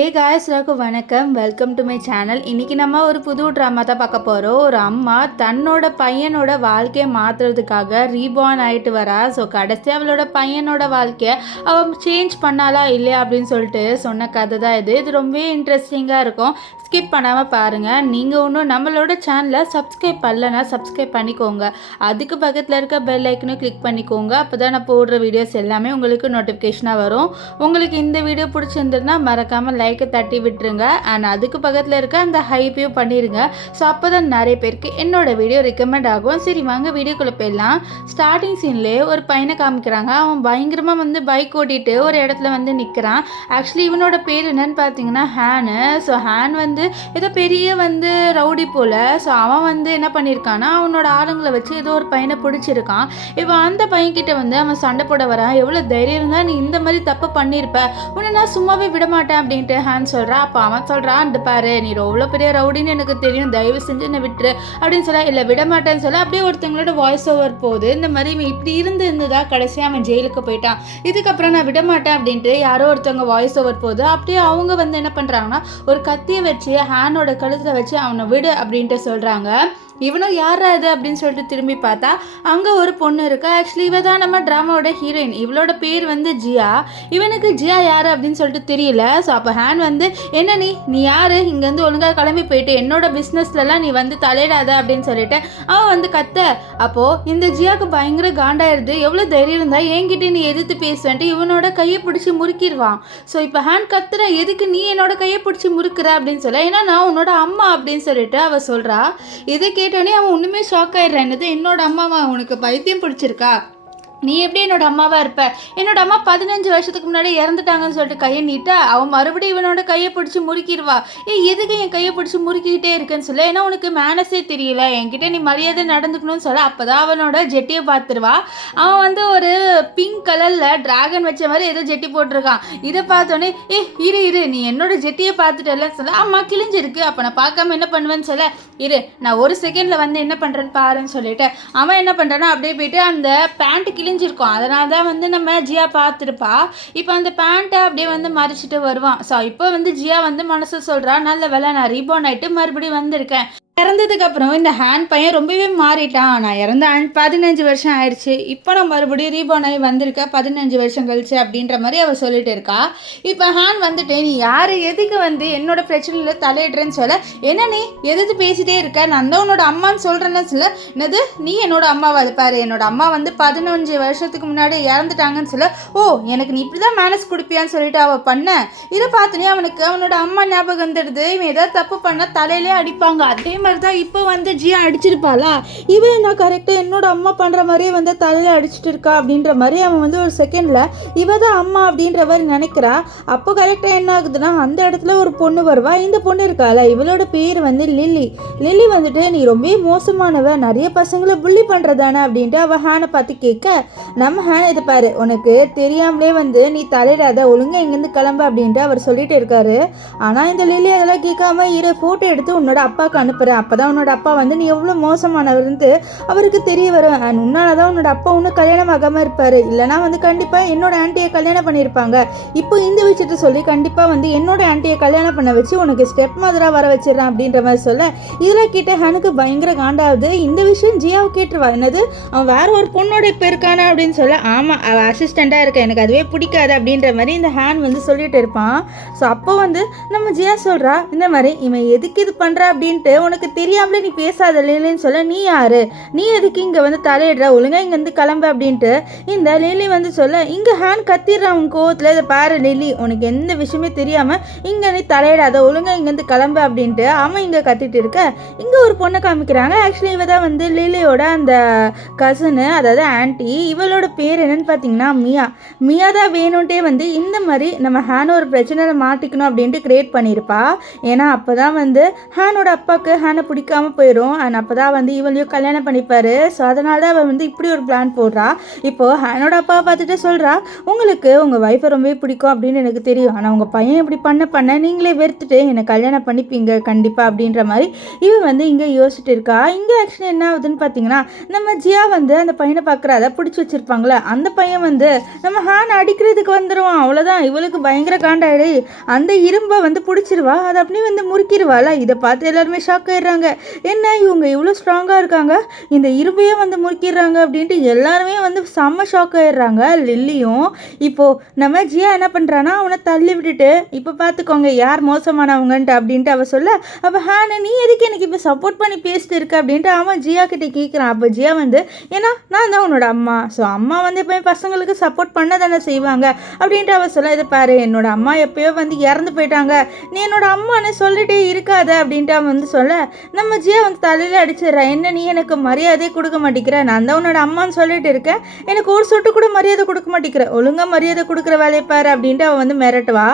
Hey guys, வணக்கம். Welcome to my channel. இன்றைக்கி நம்ம ஒரு புது ட்ராமா தான் பார்க்க போகிறோம். ஒரு அம்மா தன்னோட பையனோட வாழ்க்கையை மாற்றுறதுக்காக ரீபார்ன் ஆகிட்டு வரா. ஸோ கடைசி அவளோட பையனோட வாழ்க்கையை அவள் சேஞ்ச் பண்ணாலா இல்லையா அப்படின்னு சொல்லிட்டு சொன்ன கதை தான் இது ரொம்பவே இன்ட்ரெஸ்டிங்காக இருக்கும். ஸ்கிப் பண்ணாமல் பாருங்கள். நீங்கள் ஒன்றும் நம்மளோட சேனலை சப்ஸ்கிரைப் பண்ணலன்னா சப்ஸ்கிரைப் பண்ணிக்கோங்க. அதுக்கு பக்கத்தில் இருக்க பெல் ஐக்கனும் கிளிக் பண்ணிக்கோங்க. அப்போ தான் நான் போடுற வீடியோஸ் எல்லாமே உங்களுக்கு நோட்டிஃபிகேஷனாக வரும். உங்களுக்கு இந்த வீடியோ பிடிச்சிருந்ததுன்னா மறக்காமல் லைக்கை தட்டி விட்டுருங்க. அண்ட் அதுக்கு பக்கத்தில் இருக்க அந்த ஹைப்பையும் பண்ணிடுங்க. ஸோ அப்போ தான் நிறைய பேருக்கு என்னோட வீடியோ ரெக்கமெண்ட் ஆகும். சரி வாங்க வீடியோக்குள்ளே போயிடலாம். ஸ்டார்டிங் சீன்லேயே ஒரு பையனை காமிக்கிறாங்க. அவன் பயங்கரமாக பைக் ஓட்டிட்டு ஒரு இடத்துல நிற்கிறான். ஆக்சுவலி இவனோட பேர் என்னன்னு பார்த்தீங்கன்னா ஹேனு. ஸோ ஹேன் ஏதோ பெரிய ரவுடி போல். ஸோ அவன் என்ன பண்ணியிருக்கான்னா அவனோட ஆளுங்களை வச்சு ஏதோ ஒரு பையனை பிடிச்சிருக்கான். இப்போ அந்த பையன்கிட்ட அவன் சண்டை போட வரான். எவ்வளோ தைரியம் இருந்தால் நீ இந்த மாதிரி தப்பு பண்ணியிருப்ப, உன்னை நான் சும்மாவே விட மாட்டேன் அப்படின்ட்டு ஹேன் சொல்கிறான். அப்போ அவன் சொல்கிறான், அந்த பாரு நீ எவ்வளோ பெரிய ரவுடின்னு எனக்கு தெரியும், தயவு செஞ்சு என்னை விட்டுரு அப்படின்னு சொல்ல. இல்லை விட மாட்டேன்னு சொல்ல. அப்படியே ஒருத்தங்களோட வாய்ஸ் ஓவர் போகுது. இந்த மாதிரி இப்படி இருந்ததா கடைசியாக அவன் ஜெயிலுக்கு போயிட்டான், இதுக்கப்புறம் நான் விட மாட்டேன் அப்படின்ட்டு யாரோ ஒருத்தவங்க வாய்ஸ் ஓவர் போகுது. அப்படியே அவங்க என்ன பண்ணுறாங்கன்னா ஒரு கத்தியை வச்சு ஹேனோட கழுத்தில் வச்சு அவனை விடு அப்படின்ட்டு சொல்கிறாங்க. இவனும் யாரா இது அப்படின்னு சொல்லிட்டு திரும்பி பார்த்தா அங்கே ஒரு பொண்ணு இருக்கா. ஆக்சுவலி இவ தான் நம்ம ட்ராமாவோட ஹீரோயின். இவளோட பேர் ஜியா. இவனுக்கு ஜியா யார் அப்படின்னு சொல்லிட்டு தெரியல. ஸோ அப்போ ஹேன் என்ன நீ யார், இங்கேருந்து ஒழுங்காக கிளம்பி போயிட்டு என்னோட பிஸ்னஸ்லலாம் நீ தலையிடாத அப்படின்னு சொல்லிட்டு அவன் கத்த. அப்போது இந்த ஜியாவுக்கு பயங்கர காண்டாயிருது. எவ்வளோ தைரியம் இருந்தால் என்கிட்ட நீ எதிர்த்து பேசுவேன்ட்டு இவனோட கையை பிடிச்சி முறுக்கிடுவான். ஸோ இப்போ ஹேன் கத்துற, எதுக்கு நீ என்னோட கையை பிடிச்சி முறுக்குற அப்படின்னு சொல்ல. ஏன்னா நான் உன்னோட அம்மா அப்படின்னு சொல்லிட்டு அவள் சொல்கிறா. இதை கேட்டோடனே அவன் ஒன்றுமே ஷாக் ஆயிடுறான். என்னது என்னோட அம்மாவா, உனக்கு பைத்தியம் பிடிச்சிருக்கா, நீ எப்படி என்னோட அம்மாவா இருப்ப, என்னோட அம்மா 15 வருஷத்துக்கு முன்னாடி இறந்துட்டாங்கன்னு சொல்லிட்டு கையை நீட்ட அவன் மறுபடியும் இவனோட கையை பிடிச்சி முறுக்கிடுவா. எதுக்கு என் கையை பிடிச்சி முறுக்கிக்கிட்டே இருக்குன்னு சொல்ல. ஏன்னா உனக்கு மேனஸே தெரியல, என்கிட்ட நீ மரியாதை நடந்துக்கணும்னு சொல்ல. அப்போதான் அவனோட ஜெட்டியை பார்த்துருவா. அவன் ஒரு பிங்க் கலரில் டிராகன் வச்ச மாதிரி ஏதோ ஜெட்டி போட்டிருக்கான். இதை பார்த்தோன்னே இரு நீ என்னோட ஜெட்டியை பார்த்துட்டல சொல்ல. அம்மா கிழிஞ்சிருக்கு, அப்போ நான் பார்க்காம என்ன பண்ணுவேன்னு சொல்ல. நான் ஒரு செகண்டில் என்ன பண்ணுறேன்னு பாருன்னு சொல்லிட்டு அவன் என்ன பண்ணுறான்னா அப்படியே போயிட்டு அந்த பேண்ட்டு கிழிஞ்சிருக்கும். அதனால தான் நம்ம ஜியா பார்த்துருப்பா. இப்போ அந்த பேண்ட்டை அப்படியே மறைச்சிட்டு வருவான். ஸோ இப்போ ஜியா மனசு சொல்கிறா, நல்ல வேலை நான் ரீபார்ன் ஆகிட்டு மறுபடியும் வந்திருக்கேன். இறந்ததுக்கப்புறம் இந்த ஹேன் பையன் ரொம்பவே மாறிட்டான். நான் இறந்த 15 வருஷம் ஆயிடுச்சு, இப்போ நான் மறுபடியும் ரீபார்ன் ஆகி வந்திருக்கேன் 15 வருஷம் கழிச்சு அப்படின்ற மாதிரி அவள் சொல்லிட்டு இருக்கா. இப்போ ஹேன் நீ யார், எதுக்கு என்னோட பிரச்சனையில் தலையிடுறேன்னு சொல்ல. என்ன நீ எதிர்த்து பேசிட்டே இருக்க, நான் தான் உன்னோட அம்மான்னு சொல்கிறேன்னு சொல்ல. என்னது நீ என்னோட அம்மாவை பாரு, என்னோட அம்மா 15 வருஷத்துக்கு முன்னாடி இறந்துட்டாங்கன்னு சொல்ல. ஓ எனக்கு நீ இப்படி தான் மேனஸ் கொடுப்பியான்னு சொல்லிட்டு அவள் பண்ண. இதை பார்த்துனே அவனுக்கு அவனோட அம்மா ஞாபகம் வந்துடுது. இவன் ஏதாவது தப்பு பண்ணால் தலையிலே அடிப்பாங்க. அதே மாதிரி தான் இப்போ ஜியா அடிச்சிருப்பாளா, இவன் என்ன கரெக்டாக என்னோட அம்மா பண்ணுற மாதிரியே தலையில் அடிச்சுட்டு இருக்கா அப்படின்ற மாதிரி அவன் ஒரு செகண்டில் இவ தான் அம்மா அப்படின்ற மாதிரி நினைக்கிறா. அப்போ கரெக்டாக என்ன ஆகுதுன்னா அந்த இடத்துல ஒரு பொண்ணு வருவா. இந்த பொண்ணு இருக்கால, இவளோட பேர் லில்லி. லில்லி நீ ரொம்ப மோசமானவ, நிறைய பசங்களை புள்ளி பண்ணுறதானே அப்படின்ட்டு அவள் ஹேனை பார்த்து கேட்க, நம்ம ஹேன் இதை பாரு, உனக்கு தெரியாமலே நீ தலையிடாத, ஒழுங்காக இங்கேருந்து கிளம்பு அப்படின்ட்டு அவர் சொல்லிட்டு இருக்காரு. ஆனால் இந்த லில்லி அதெல்லாம் கேட்காம ஃபோட்டோ எடுத்து உன்னோட அப்பாவுக்கு அனுப்புகிறேன், அப்போ தான் உன்னோட அப்பா நீ எவ்வளோ மோசமானவர்ந்து அவருக்கு தெரிய வரும். அண்ட் உன்னால தான் உன்னோட அப்பா ஒன்றும் கல்யாணம் ஆகாமல் இருப்பார், இல்லைனா கண்டிப்பாக என்னோட ஆண்டியை கல்யாணம் பண்ணியிருப்பாங்க. இப்போ இந்த விஷயத்த சொல்லி கண்டிப்பாக என்னோட ஆண்டியை கல்யாணம் பண்ண வச்சு உனக்கு ஸ்டெப் மதராக வர வச்சிடறேன் அப்படின்ற மாதிரி சொல்ல. இதில் கேட்ட ஹனுக்கு பயங்கர காண்டாகுது. இந்த விஷயம் ஜியாவை கேட்டுருவா. என்னது அவன் வேற ஒரு பொண்ணோட இப்போ இருக்கானே அப்படின்னு சொல்ல. ஆமாம் அவள் அசிஸ்டண்ட்டாக இருக்க, எனக்கு அதுவே பிடிக்காது அப்படின்ற மாதிரி இந்த ஹேன் சொல்லிட்டு இருப்பான். ஸோ அப்போ நம்ம ஜியா சொல்கிறா, இந்த மாதிரி இவன் எதுக்கு இது பண்ணுறா அப்படின்ட்டு உனக்கு தெரியாமலே நீ பேசாத லிலின்னு சொல்ல. நீ யாரு, நீ எதுக்கு இங்கே தலையிடுற, ஒழுங்காக இங்கேருந்து கிளம்பு அப்படின்ட்டு இந்த லிலி சொல்ல. இங்கே ஹேன் கத்திடுறான் உன் கோவத்தில். இதை பாரு லிலி, உனக்கு எந்த விஷயமே தெரியாமல் இங்கே நீ தலையிடாத, ஒழுங்காக இங்கேருந்து கிளம்பு அப்படின்ட்டு அவன் இங்கே கத்திட்டு இருக்க. இங்கே ஒரு பொண்ணை காமிக்கிறாங்க. ஆக்சுவலி இவ தான் லிலியோட அந்த கசனு, அதாவது ஆன்ட்டி. இவளோட பேர் என்னன்னு பார்த்தீங்கன்னா மியா தான் வேணும்ட்டே இந்த மாதிரி நம்ம ஹேன் ஒரு பிரச்சனையில் மாட்டிக்கணும் அப்படின்ட்டு கிரியேட் பண்ணியிருப்பா. ஏன்னா அப்போ தான் ஹேனோட அப்பாவுக்கு ஹேனை பிடிக்காம போயிடும் அண்ட் அப்போ தான் வந்து இவளையும் கல்யாணம் பண்ணிப்பார். ஸோ அதனால தான் அவள் வந்து இப்படி ஒரு பிளான் போடுறா. இப்போது ஹேனோட அப்பாவை பார்த்துட்டு சொல்கிறா, உங்களுக்கு உங்கள் ஒய்ஃபை ரொம்பவே பிடிக்கும் அப்படின்னு எனக்கு தெரியும், ஆனால் உங்கள் பையன் இப்படி பண்ண நீங்களே வெறுத்துட்டு என்னை கல்யாணம் பண்ணிப்பீங்க கண்டிப்பாக அப்படின்ற மாதிரி இவன் வந்து இங்கே யோசிச்சுட்டு இருக்கா. இங்கே ஆக்சுவலி என்ன ஆகுதுன்னு பார்த்தீங்கன்னா, நம்ம ஜியா வந்து அந்த பையனை பார்க்குற அதை பிடிச்சி வச்சுருப்பாங்களே அந்த பையன் வந்து நம்ம ஹேன் அடிக்கிறதுக்கு வந்துடுவான். அவ்வளோதான், இவளுக்கு பயங்கர காண்டாயிடு. அந்த இரும்பை வந்து பிடிச்சிருவா, அதை அப்படியே வந்து முறுக்கிடுவாள். இதை பார்த்து எல்லாருமே ஷாக் ஆயிடுறாங்க. என்ன இவங்க இவ்வளோ ஸ்ட்ராங்காக இருக்காங்க, இந்த இரும்பையே வந்து முறுக்கிடுறாங்க அப்படின்ட்டு எல்லாருமே வந்து செம்ம ஷாக் ஆயிடுறாங்க. லில்லியும் இப்போது நம்ம ஜியா என்ன பண்ணுறான்னா அவனை தள்ளி விட்டுட்டு, இப்போ பார்த்துக்கோங்க யார் மோசமானவங்கன்ட்டு அப்படின்ட்டு அவள் சொல்ல, அப்போ ஹேனை நீ எதுக்கு எனக்கு இப்போ சப்போர்ட் பண்ணி பேசிட்டு இருக்க அப்படின்ட்டு அவன் ஜியா கிட்டே கேட்குறான். அப்போ ஜியா வந்து ஏன்னா நான் தான் உன்னோட அம்மா, ஸோ அம்மா வந்து எப்போயும் பசங்களுக்கு சப்போர்ட் பண்ண தானே செய்வாங்க அப்படின்ட்டு அவள் சொல்ல, இதை பாரு என்னோட அம்மா எப்போயோ வந்து இறந்து போயிட்டாங்க, நீ என்னோட அம்மான்னு சொல்லிட்டே இருக்காத அப்படின்ட்டு அவன் வந்து சொல்ல, நம்ம ஜியா வந்து தலையில் அடிச்சிடுறான். என்ன நீ எனக்கு மரியாதையே கொடுக்க மாட்டேங்கிற, நான் தான் உன்னோட அம்மான்னு சொல்லிட்டு இருக்கேன், எனக்கு ஒரு சொட்டு கூட மரியாதை கொடுக்க மாட்டேங்கிற, ஒழுங்காக மரியாதை கொடுக்குற வேலையை பாரு அப்படின்ட்டு அவன் வந்து மிரட்டுவா.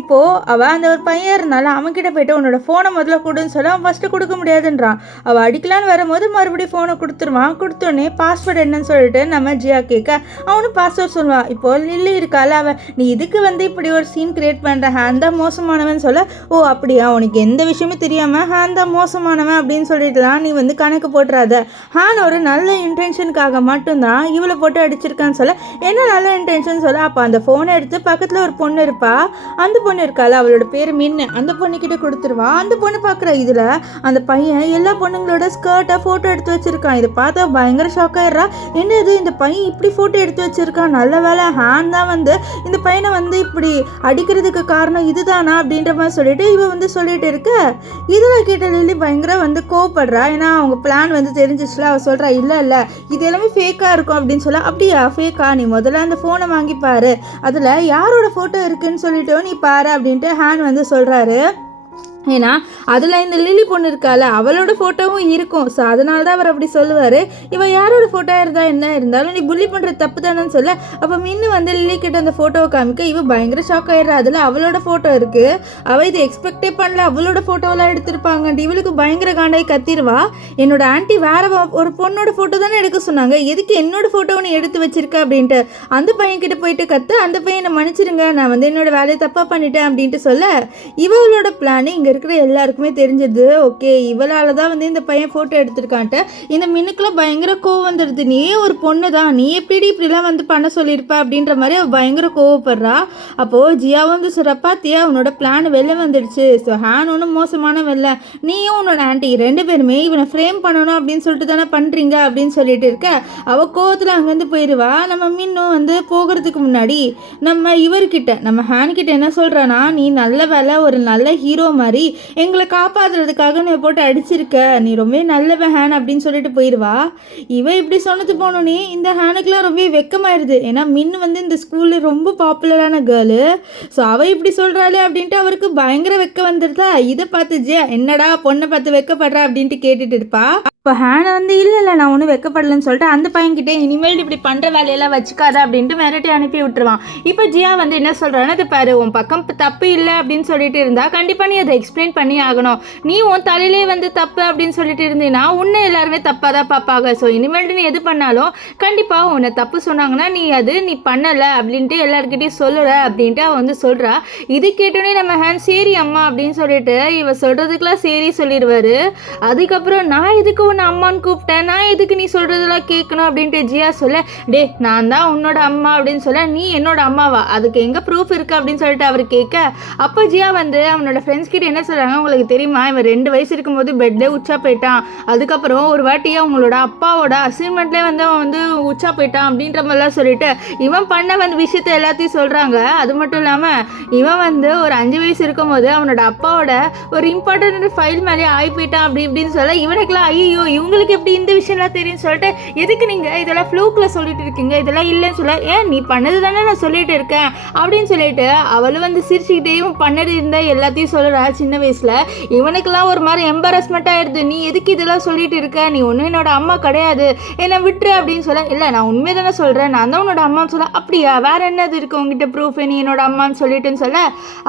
இப்போது அவள் அந்த ஒரு பையன் இருந்தாலும் அவன்கிட்ட போய்ட்டு உன்னோட ஃபோனை முதல்ல கொடுன்னு சொல்ல அவன் ஃபஸ்ட்டு கொடுக்க முடியாதுன்றான். அவள் அடிக்கலான்னு வரும்போது மறுபடியும் ஃபோனை கொடுத்துருவான். கொடுத்தோடனே பாஸ்வேர்டு என்னன்னு சொல்லிட்டு நம்ம ஜியா கேட்க அவனும் பாஸ்வேர்ட் சொல்லுவான். இப்போது லில்லி இருக்கால அவன், நீ இதுக்கு வந்து இப்படி ஒரு சீன் கிரியேட் பண்ணுற, ஹேன் தான் மோசமானவன் சொல்ல, ஓ அப்படியா உனக்கு எந்த விஷயமும் தெரியாமல் ஹேன் தான் மோசமானவன் அப்படின்னு சொல்லிட்டுலாம் நீ வந்து கணக்கு போட்டுறாத, ஹேன் ஒரு நல்ல இன்டென்ஷனுக்காக மட்டும்தான் இவளை போட்டு அடிச்சிருக்கான்னு சொல்ல, என்ன நல்ல இன்டென்ஷன் சொல்ல, அப்போ அந்த ஃபோனை எடுத்து பக்கத்தில் ஒரு பொண்ணு இருப்பா, அந்த பொண்ணு இருக்கால அவளோட பேர் மின்னு, அந்த பொண்ணுக்கிட்ட கொடுத்துருவா. அந்த பொண்ணு பார்க்குற இதில் அந்த பையன் எல்லா பொண்ணுங்களோட ஸ்கர்ட்டை ஃபோட்டோ எடுத்து வச்சிருக்கான். இதை பார்த்தா பயங்கர ஷாக் ஆயிடுறா. என்னது இந்த பையன் இப்படி ஃபோட்டோ எடுத்து வச்சிருக்கான், நல்ல வேலை ஹேன் தான் வந்து இந்த பையனை வந்து இப்படி அடிக்கிறதுக்கு காரணம் இதுதானா அப்படின்ற மாதிரி சொல்லிட்டு இவ வந்து சொல்லிட்டு இருக்க, இதில் கேட்ட லில்லி பயங்கர வந்து கோவப்படுறா. ஏன்னா அவங்க பிளான் வந்து தெரிஞ்சிச்சுல. அவள் சொல்கிறா, இல்லை இது எல்லாமே ஃபேக்காக இருக்கும் அப்படின்னு சொல்ல, அப்படியா ஃபேக்கா, நீ முதல்ல அந்த ஃபோனை வாங்கி பாரு, அதில் யாரோட ஃபோட்டோ இருக்குன்னு சொல்லிட்டு நீ பாரு அப்படின்ட்டு ஹேன் வந்து சொல்கிறாரு. ஏன்னா அதில் இந்த லில்லி பொண்ணு இருக்கால அவளோட ஃபோட்டோவும் இருக்கும். ஸோ அதனால தான் அவர் அப்படி சொல்லுவார். இவள் யாரோட ஃபோட்டோ இருந்தால் என்ன இருந்தாலும் நீ புள்ளி பண்ணுற தப்பு தானேன்னு சொல்ல, அப்போ மின்னு வந்து லில்லி கிட்ட அந்த ஃபோட்டோவை காமிக்க இவள் பயங்கர ஷாக் ஆகிடுறா. அதில் அவளோட ஃபோட்டோ இருக்குது. அவள் இது எக்ஸ்பெக்டே பண்ணல, அவளோட ஃபோட்டோவெல்லாம் எடுத்திருப்பாங்கன்ட்டு இவளுக்கு பயங்கர காண்டாய் கத்திடுவா. என்னோட ஆண்டி வேற ஒரு பொண்ணோட ஃபோட்டோ தானே எடுக்க சொன்னாங்க, எதுக்கு என்னோட ஃபோட்டோவை நீ எடுத்து வச்சிருக்க அப்படின்ட்டு அந்த பையன்கிட்ட போயிட்டு கற்று, அந்த பையன் என்னை மன்னிச்சிருங்க, நான் வந்து என்னோட வேலையை தப்பாக பண்ணிட்டேன் அப்படின்ட்டு சொல்ல, இவளோட பிளான் இங்கே இருக்கிற எல்லாருக்குமே தெரிஞ்சது. ஓகே இவளால் தான் வந்து இந்த பையன் ஃபோட்டோ எடுத்திருக்கான்ட்டு இந்த மின்னுக்குலாம் பயங்கர கோவம் வந்துடுது. நீ ஒரு பொண்ணு தான், நீ எப்படி இப்படிலாம் வந்து பண்ண சொல்லியிருப்ப அப்படின்ற மாதிரி அவள் பயங்கர கோவப்படுறா. அப்போது ஜியா வந்து சொல்கிற, பாத்தியா உன்னோட பிளான் வெளில வந்துடுச்சு, ஸோ ஹேன் ஒன்றும் மோசமான வெளில, நீயும் உன்னோட ஆண்டி ரெண்டு பேருமே இவனை ஃப்ரேம் பண்ணணும் அப்படின்னு சொல்லிட்டு தானே பண்ணுறீங்க அப்படின்னு சொல்லிட்டு இருக்க. அவள் கோவத்தில் அங்கேருந்து போயிடுவா. நம்ம மின்னும் வந்து போகிறதுக்கு முன்னாடி நம்ம இவர்கிட்ட நம்ம ஹேன் கிட்ட என்ன சொல்கிறான்னா, நீ நல்ல வேலை ஒரு நல்ல ஹீரோ மாதிரி எங்களை காப்பாற்றுறதுக்காக நீ போட்டு அடிச்சிருக்க, நீ ரொம்ப நல்லவன் ஹேன் அப்படின்னு சொல்லிட்டு போயிடுவா. இவன் இப்படி சொன்னது போனோன்னே இந்த ஹேனுக்குலாம் ரொம்ப வெக்கமாயிருது. ஏன்னா மின்னு வந்து இந்த ஸ்கூலில் ரொம்ப பாப்புலரான கேர்ளு. ஸோ அவள் இப்படி சொல்கிறாளே அப்படின்ட்டு அவருக்கு பயங்கர வெக்க வந்துடுதா. இதை பார்த்து ஜியா என்னடா பொண்ணை பார்த்து வெக்கப்படுறா அப்படின்ட்டு கேட்டுட்டு இருப்பா. இப்போ ஹேனை வந்து இல்லை நான் ஒன்றும் வெக்கப்படலன்னு சொல்லிட்டு அந்த பையன்கிட்டே இனிமேல் இப்படி பண்ணுற வேலையெல்லாம் வச்சுக்காத அப்படின்ட்டு மிரட்டி அனுப்பி விட்டுருவான். இப்போ ஜியா வந்து என்ன சொல்கிறான்னா, அது பாரு உன் பக்கம் தப்பு இல்லை அப்படின்னு சொல்லிட்டு இருந்தா கண்டிப்பாக நீ அதை எக்ஸ்பிளைன் பண்ணி ஆகணும். நீ உன் தலையிலே வந்து தப்பு அப்படின்னு சொல்லிட்டு இருந்தீங்கன்னா உன்னை எல்லாருமே தப்பாக தான் பார்ப்பாங்க. ஸோ இனிமேல்ட்டு நீ எது பண்ணாலும் கண்டிப்பாக உன்னை தப்பு சொன்னாங்கன்னா நீ பண்ணலை அப்படின்ட்டு எல்லாருக்கிட்டையும் சொல்லுற அப்படின்ட்டு அவன் வந்து சொல்கிறா. இது கேட்டோன்னே நம்ம ஹேன் சரி அம்மா அப்படின்னு சொல்லிட்டு இவ சொல்கிறதுக்கெலாம் சரி சொல்லிடுவார். அதுக்கப்புறம் நான் இதுக்கு உன்னை அம்மான்னு கூப்பிட்டேன், நான் எதுக்கு நீ சொல்கிறதெல்லாம் கேட்கணும் அப்படின்ட்டு ஜியா சொல்ல, டே நான் தான் உன்னோட அம்மா அப்படின்னு சொல்ல, நீ என்னோட அம்மாவா, அதுக்கு எங்கே ப்ரூஃப் இருக்குது அப்படின்னு சொல்லிட்டு அவர் கேட்க, அப்போ ஜியா வந்து அவனோட ஃப்ரெண்ட்ஸ் கிட்ட என்ன சொல்கிறாங்க, உங்களுக்கு தெரியுமா இவன் 2 வயசு இருக்கும்போது பெட்லேயே உச்சா போயிட்டான், அதுக்கப்புறம் ஒரு வாட்டி அவங்களோட அப்பாவோட அசைன்மெண்ட்லேயே வந்து அவன் வந்து உச்சா போயிட்டான் அப்படின்ற மாதிரிலாம் சொல்லிட்டு இவன் பண்ண வந்து விஷயத்த எல்லாத்தையும் சொல்கிறாங்க. அது மட்டும் இல்லாமல் இவன் வந்து ஒரு 5 வயசு இருக்கும்போது அவனோட அப்பாவோட ஒரு இம்பார்ட்டன்ட் ஃபைல் மேலே ஆகி போயிட்டான் அப்படி இப்படின்னு சொல்ல, இவனுக்குலாம் ஐயோ இவங்களுக்கு எப்படி இந்த விஷயம்லாம் தெரியும்னு சொல்லிட்டு எதுக்கு நீங்கள் இதெல்லாம் ஃப்ளூக்கில் சொல்லிட்டு இருக்கீங்க, இதெல்லாம் இல்லைன்னு சொல்ல, ஏன் நீ பண்ணது தானே நான் சொல்லிட்டு இருக்கேன் அப்படின்னு சொல்லிட்டு அவளும் வந்து சிரிச்சுக்கிட்டே இவன் பண்ணது இருந்தால் எல்லாத்தையும் சொல்கிறா. சின்ன வயசில் இவனுக்கெல்லாம் ஒரு மாதிரி எம்பாரஸ்மெண்ட் ஆயிடுது. நீ எதுக்கு இதெல்லாம் சொல்லிட்டு இருக்க, நீ ஒன்றும் என்னோட அம்மா கிடையாது, என்னை விட்டுரு அப்படின்னு சொல்ல, இல்லை நான் உண்மையை தானே சொல்கிறேன், நான் தான் உன்னோட அம்மான்னு சொல்ல, அப்படியா வேற என்னது இருக்கு உங்ககிட்ட ப்ரூஃப் நீ என்னோட அம்மான்னு சொல்லிட்டுன்னு சொல்ல,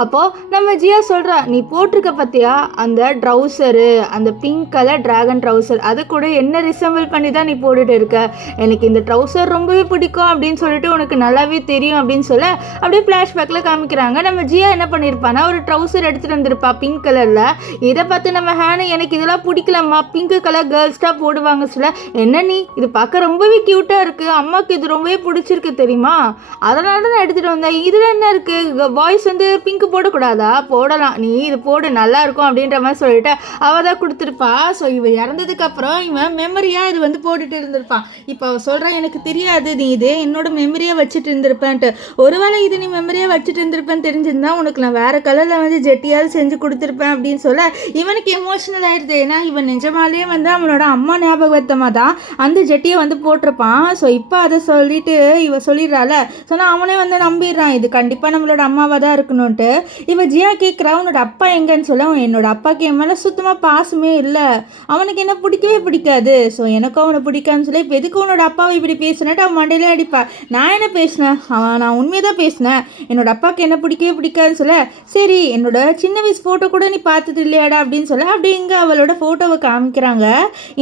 அப்போது நம்ம ஜியா சொல்கிறா, நீ போட்டிருக்க பற்றியா அந்த ட்ரௌசரு, அந்த பிங்க் கலர் டிராகன் ட்ரௌசர், அது கூட என்ன ரிசம்பிள் பண்ணி தான் நீ போட்டுட்டு இருக்க, எனக்கு இந்த ட்ரௌசர் ரொம்பவே பிடிக்கும் அப்படின்னு சொல்லிட்டு உனக்கு நல்லாவே தெரியும் அப்படின்னு சொல்ல அப்படியே ஃப்ளாஷ்பேக்கில் காமிக்கிறாங்க. நம்ம ஜியா என்ன பண்ணியிருப்பானா ஒரு ட்ரௌசர் எடுத்துகிட்டு வந்திருப்பா பிங்க் கலரில். இதை பார்த்து நம்ம ஹேனு, எனக்கு இதெல்லாம் பிடிக்கலம்மா, பிங்க் கலர் கேர்ள்ஸ் தான் போடுவாங்க சொல்ல, என்ன நீ இது பார்க்க ரொம்பவே க்யூட்டாக இருக்குது, அம்மாவுக்கு இது ரொம்பவே பிடிச்சிருக்கு தெரியுமா, அதனால தான் நான் எடுத்துகிட்டு வந்தேன், இதில் என்ன இருக்குது, பாய்ஸ் வந்து பிங்க் போடக்கூடாதா, போடலாம், நீ இது போடு நல்லா இருக்கும் அப்படின்ற மாதிரி சொல்லிட்டு அவள் தான் கொடுத்துருப்பா. ஸோ இவன் இறந்ததுக்கப்புறம் இவன் மெமரியாக இது வந்து போட்டுட்டு இருந்திருப்பான். இப்போ அவள் சொல்கிறான், எனக்கு தெரியாது நீ இது என்னோட மெமரியாக வச்சுட்டு இருந்திருப்பேன்ட்டு, ஒருவேளை இது நீ மெமரியாக வச்சுட்டு இருந்திருப்பேன்னு தெரிஞ்சிருந்தா உனக்கு நான் வேறு கலரில் வந்து ஜெட்டியாவது செஞ்சு கொடுத்துருப்பேன் அப்படின்னு சொல்ல இவனுக்கு எமோஷனல் ஆயிடுது. ஏன்னா இவன் நிஜமாலேயே வந்து அவனோட அம்மா ஞாபகத்தமாக தான் அந்த ஜெட்டியை வந்து போட்டிருப்பான். ஸோ இப்போ அதை சொல்லிட்டு இவ சொல்லிடுறாள். சொன்னால் அவனே வந்து நம்பிடுறான் இது கண்டிப்பாக நம்மளோட அம்மாவாக தான் இருக்கணும்ன்ட்டு. இவன் ஜியா கேட்குறா, உன்னோட அப்பா எங்கன்னு சொல்ல, என்னோட அப்பாவுக்கு என் மேலே சுத்தமாக பாசமே இல்லை, அவனுக்கு என்ன பிடிக்கவே பிடிக்காது, ஸோ எனக்கும் அவனை பிடிக்காதுன்னு சொல்லி, இப்போ எதுக்கு உன்னோட அப்பாவை இப்படி பேசினேட்டு அவன் மண்டையிலே அடிப்பா. நான் என்ன பேசினேன், நான் உண்மையை தான் பேசினேன், என்னோட அப்பாவுக்கு என்ன பிடிக்கவே பிடிக்காதுன்னு சொல்ல, சரி என்னோட சின்ன வயசு ஃபோட்டோ கூட நீ பார்த்தது இல்லையாடா அப்படின்னு சொல்ல, அப்படிங்க அவளோட ஃபோட்டோவை காமிக்கிறாங்க.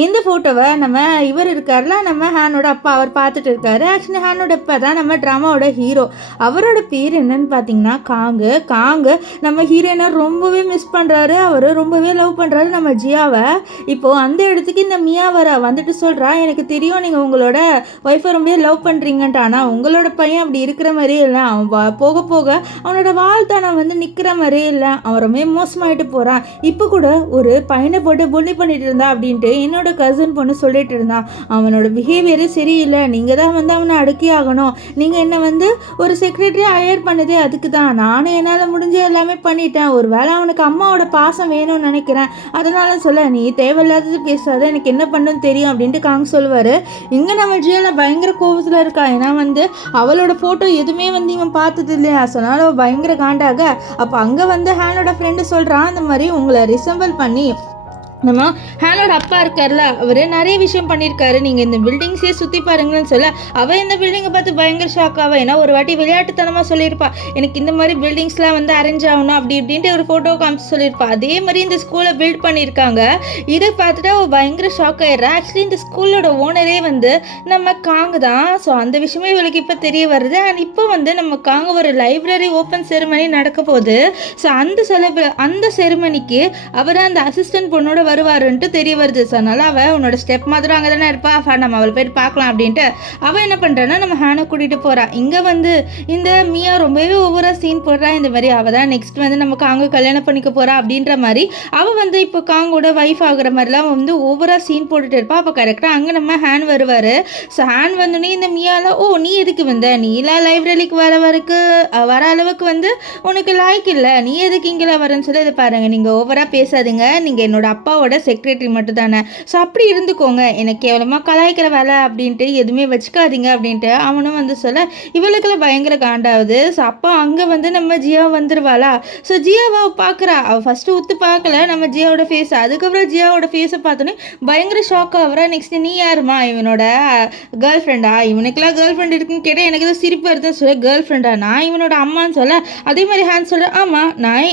இந்த ஃபோட்டோவை நம்ம இவர் இருக்கார்ல நம்ம ஹேனோட அப்பா, அவர் பார்த்துட்டு இருக்காரு. ஆக்சுவலி ஹேனோட அப்பா தான் நம்ம ட்ராமாவோட ஹீரோ. அவரோட பேர் என்னன்னு பார்த்தீங்கன்னா காங்கு. நம்ம ஹீரோயினை ரொம்பவே மிஸ் பண்ணுறாரு, அவர் ரொம்பவே லவ் பண்ணுறாரு நம்ம ஜியாவை. இப்போது அந்த இடத்துக்கு இந்த மியா வந்துட்டு சொல்கிறா, எனக்கு தெரியும் நீங்கள் உங்களோட ஒய்ஃபை ரொம்ப லவ் பண்ணுறீங்கன்ட்டு, ஆனால் உங்களோட பையன் அப்படி இருக்கிற மாதிரியே இல்லை, அவன் போக போக அவனோட வாழ்த்தானம் வந்து நிற்கிற மாதிரியே இல்லை, அவன் ரொம்ப மோசமாயிட்டு போகிறான், இப்போ கூட ஒரு பையனை போட்டு புள்ளி பண்ணிட்டு இருந்தா அப்படின்ட்டு என்னோட கசின் பொண்ணு சொல்லிட்டு இருந்தான், அவனோட பிஹேவியரே சரியில்லை, நீங்கள் தான் வந்து அவனை அடக்கி ஆகணும், நீங்கள் என்ன வந்து ஒரு செக்ரட்டரி ஹையர் பண்ணதே அதுக்கு தான், நானும் என்னால் முடிஞ்ச எல்லாமே பண்ணிட்டேன், ஒரு வேளை அவனுக்கு அம்மாவோட பாசம் வேணும்னு நினைக்கிறேன், அதனால சொல்ல நீ தேவையில்லாதது பேசாத, எனக்கு என்ன பண்ணுன்னு தெரியும் அப்படின்ட்டு காங் சொல்லுவார். இங்கே நம்ம ஜியால பயங்கர கோபத்தில் இருக்கா. ஏன்னா வந்து அவளோட ஃபோட்டோ எதுவுமே வந்து இவன் பார்த்தது இல்லையா, சொன்னாலும் அவள் பயங்கர காண்டாக. அப்போ அங்கே வந்து ஹேனோட ஃப்ரெண்டு சொல்கிறான், அந்த மாதிரி உங்களை ரிசம்பிள் பண்ணி நம்ம ஹேனோட அப்பா இருக்கார்ல, அவர் நிறைய விஷயம் பண்ணியிருக்காரு, நீங்கள் இந்த பில்டிங்ஸே சுற்றி பாருங்கன்னு சொல்ல, அவள் இந்த பில்டிங்கை பார்த்து பயங்கர ஷாக் ஆவா. ஏன்னா ஒரு வாட்டி விளையாட்டுத்தனமாக சொல்லியிருப்பா, எனக்கு இந்த மாதிரி பில்டிங்ஸ்லாம் வந்து அரேஞ்ச் ஆகணும் அப்படி இப்படின்ட்டு ஒரு ஃபோட்டோ காமிச்சு சொல்லியிருப்பா. அதே மாதிரி இந்த ஸ்கூலை பில்ட் பண்ணியிருக்காங்க. இதை பார்த்துட்டு அவள் பயங்கர ஷாக் ஆயிடுறா. ஆக்சுவலி இந்த ஸ்கூலோட ஓனரே வந்து நம்ம காங்கு தான். ஸோ அந்த விஷயமே இவளுக்கு இப்போ தெரிய வருது. அண்ட் இப்போ வந்து நம்ம காங்க ஒரு லைப்ரரி ஓப்பன் செரிமனி நடக்க போகுது. ஸோ அந்த செரிமனிக்கு அவர் அந்த அசிஸ்டன்ட் பொண்ணோட வருவாருன்ட்டு தெரிய வருது. ஸோ அதனால அவள் உன்னோட ஸ்டெப் மாதிரி அங்கே தானே இருப்பா, நம்ம அவள் போயிட்டு பார்க்கலாம் அப்படின்ட்டு அவள் என்ன பண்ணுறான்னா நம்ம ஹேனை கூட்டிகிட்டு போகிறா. இங்கே வந்து இந்த மியா ரொம்பவே ஒவ்வொரு சீன் போடுறா. இந்த மாதிரி அவள் தான் நெக்ஸ்ட் வந்து நம்ம காங்க கல்யாணம் பண்ணிக்க போகிறா அப்படின்ற மாதிரி அவள் வந்து இப்போ காங்கோட வைஃப் ஆகுற மாதிரிலாம் வந்து ஒவ்வொரு சீன் போட்டுட்டு இருப்பா. அப்போ கரெக்டாக அங்கே நம்ம ஹேன் வருவார். ஸோ ஹேன் வந்தோடனே இந்த மியாவில், ஓ நீ எதுக்கு வந்த, நீலாம் லைப்ரரிக்கு வர அளவுக்கு வந்து உனக்கு லாய்க்கு இல்லை, நீ எதுக்கு இங்கே வரேன்னு சொல்லி, இதை பாருங்கள் நீங்கள் ஓவராக பேசாதுங்க, நீங்கள் என்னோட அப்பாவோட செக்ரட்டரி மட்டும் தானே, ஸோ அப்படி இருந்துக்கோங்க, எனக்கு கேவலமாக கலாய்க்கிற வேலை அப்படின்ட்டு எதுவுமே வச்சுக்காதீங்க அப்படின்ட்டு அவனும் வந்து சொல்ல இவளுக்கெல்லாம் பயங்கர காண்டாகுது. ஸோ அப்போ அங்கே வந்து நம்ம ஜியா வந்துடுவாளா. ஸோ ஜியாவை பார்க்குறா. அவள் ஃபஸ்ட்டு உத்து பார்க்கல நம்ம ஜியாவோட ஃபேஸ், அதுக்கப்புறம் ஜியாவோட ஃபேஸை பார்த்தோன்னே பயங்கர ஷாக் ஆகுறா. நெக்ஸ்ட் நீ யாருமா, இவனோட கேர்ள் ஃப்ரெண்டா, இவனுக்கெல்லாம் கேர்ள் ஃப்ரெண்ட் இருக்குன்னு கேட்டால் எனக்கு தான் சிரிப்பு வருதுன்னு சொல்ல, கேர்ள் ஃப்ரெண்டா, நான் இவனோட அம்மான்னு சொல்ல, அதே மாதிரி ஹேண்ட் சொல்ல, ஆமாம் நான்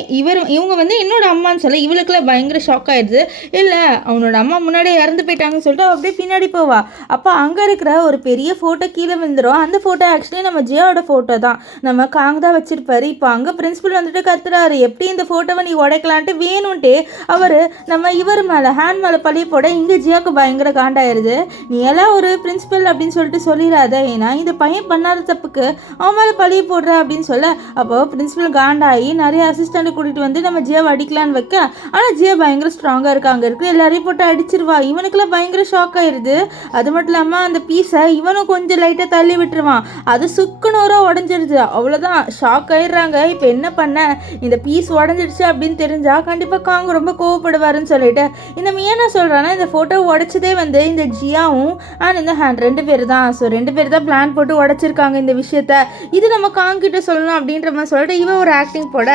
இவங்க வந்து என்னோட அம்மான்னு சொல்ல, இவளுக்கெல்லாம் பயங்கர ஷாக் ஆயிடுது. இல்லை அவனோட அம்மா முன்னாடியே இறந்து போயிட்டாங்கன்னு சொல்லிட்டு அப்படியே பின்னாடி போவா. அப்போ அங்கே இருக்கிற ஒரு பெரிய ஃபோட்டோ கீழே விழுந்துடும். அந்த ஃபோட்டோ ஆக்சுவலி நம்ம ஜியாவோட ஃபோட்டோ தான், நம்ம காங் தான் வச்சிருப்பாரு. இப்போ அங்கே பிரின்சிபல் வந்துட்டு கத்துறாரு, எப்படி இந்த ஃபோட்டோவை நீ உடைக்கலான்ட்டு வேணும்ன்ட்டு அவர் நம்ம இவர் மேலே ஹேண்ட் மேலே பழி போட இங்கே ஜியாவுக்கு பயங்கர காண்டாயிருது. நீ எல்லாம் ஒரு பிரின்சிபல் அப்படின்னு சொல்லிட்டு சொல்லிடாத, ஏன்னா இந்த பையன் பண்ணாத தப்புக்கு அவன் மேலே பழி போடுற அப்படின்னு சொல்ல, அப்போ பிரின்சிபல் காண்டாகி நிறைய அசிஸ்டண்ட்டை கூட்டிகிட்டு வந்து நம்ம ஜியாவை அடிக்கலான்னு வைக்க, ஆனால் ஜியா பயங்கர ஸ்ட்ராங்காக இருக்கா. இருக்கு, அங்கே இருக்கிற எல்லாரையும் போட்டு அடிச்சிருவா. இவனுக்குலாம் பயங்கர ஷாக் ஆயிடுது. அது மட்டும் இல்லாமல் அந்த பீஸை இவனும் கொஞ்சம் லைட்டாக தள்ளி விட்டுருவான். அது சுக்குநூறாக உடஞ்சிருது. அவ்வளோதான், ஷாக் ஆயிடுறாங்க. இப்போ என்ன பண்ண, இந்த பீஸ் உடஞ்சிடுச்சு அப்படின்னு தெரிஞ்சால் கண்டிப்பாக காங் ரொம்ப கோவப்படுவாருன்னு சொல்லிட்டு இந்த மியானா சொல்கிறான்னா, இந்த ஃபோட்டோ உடச்சதே வந்து இந்த ஜியாவும் அண்ட் இந்த ஹேண்ட் 2 பேர் தான். ஸோ 2 பேர் தான் பிளான் போட்டு உடச்சிருக்காங்க இந்த விஷயத்த. இது நம்ம காங் கிட்ட சொல்லணும் அப்படின்ற மாதிரி சொல்லிட்டு ஒரு ஆக்டிங் போட,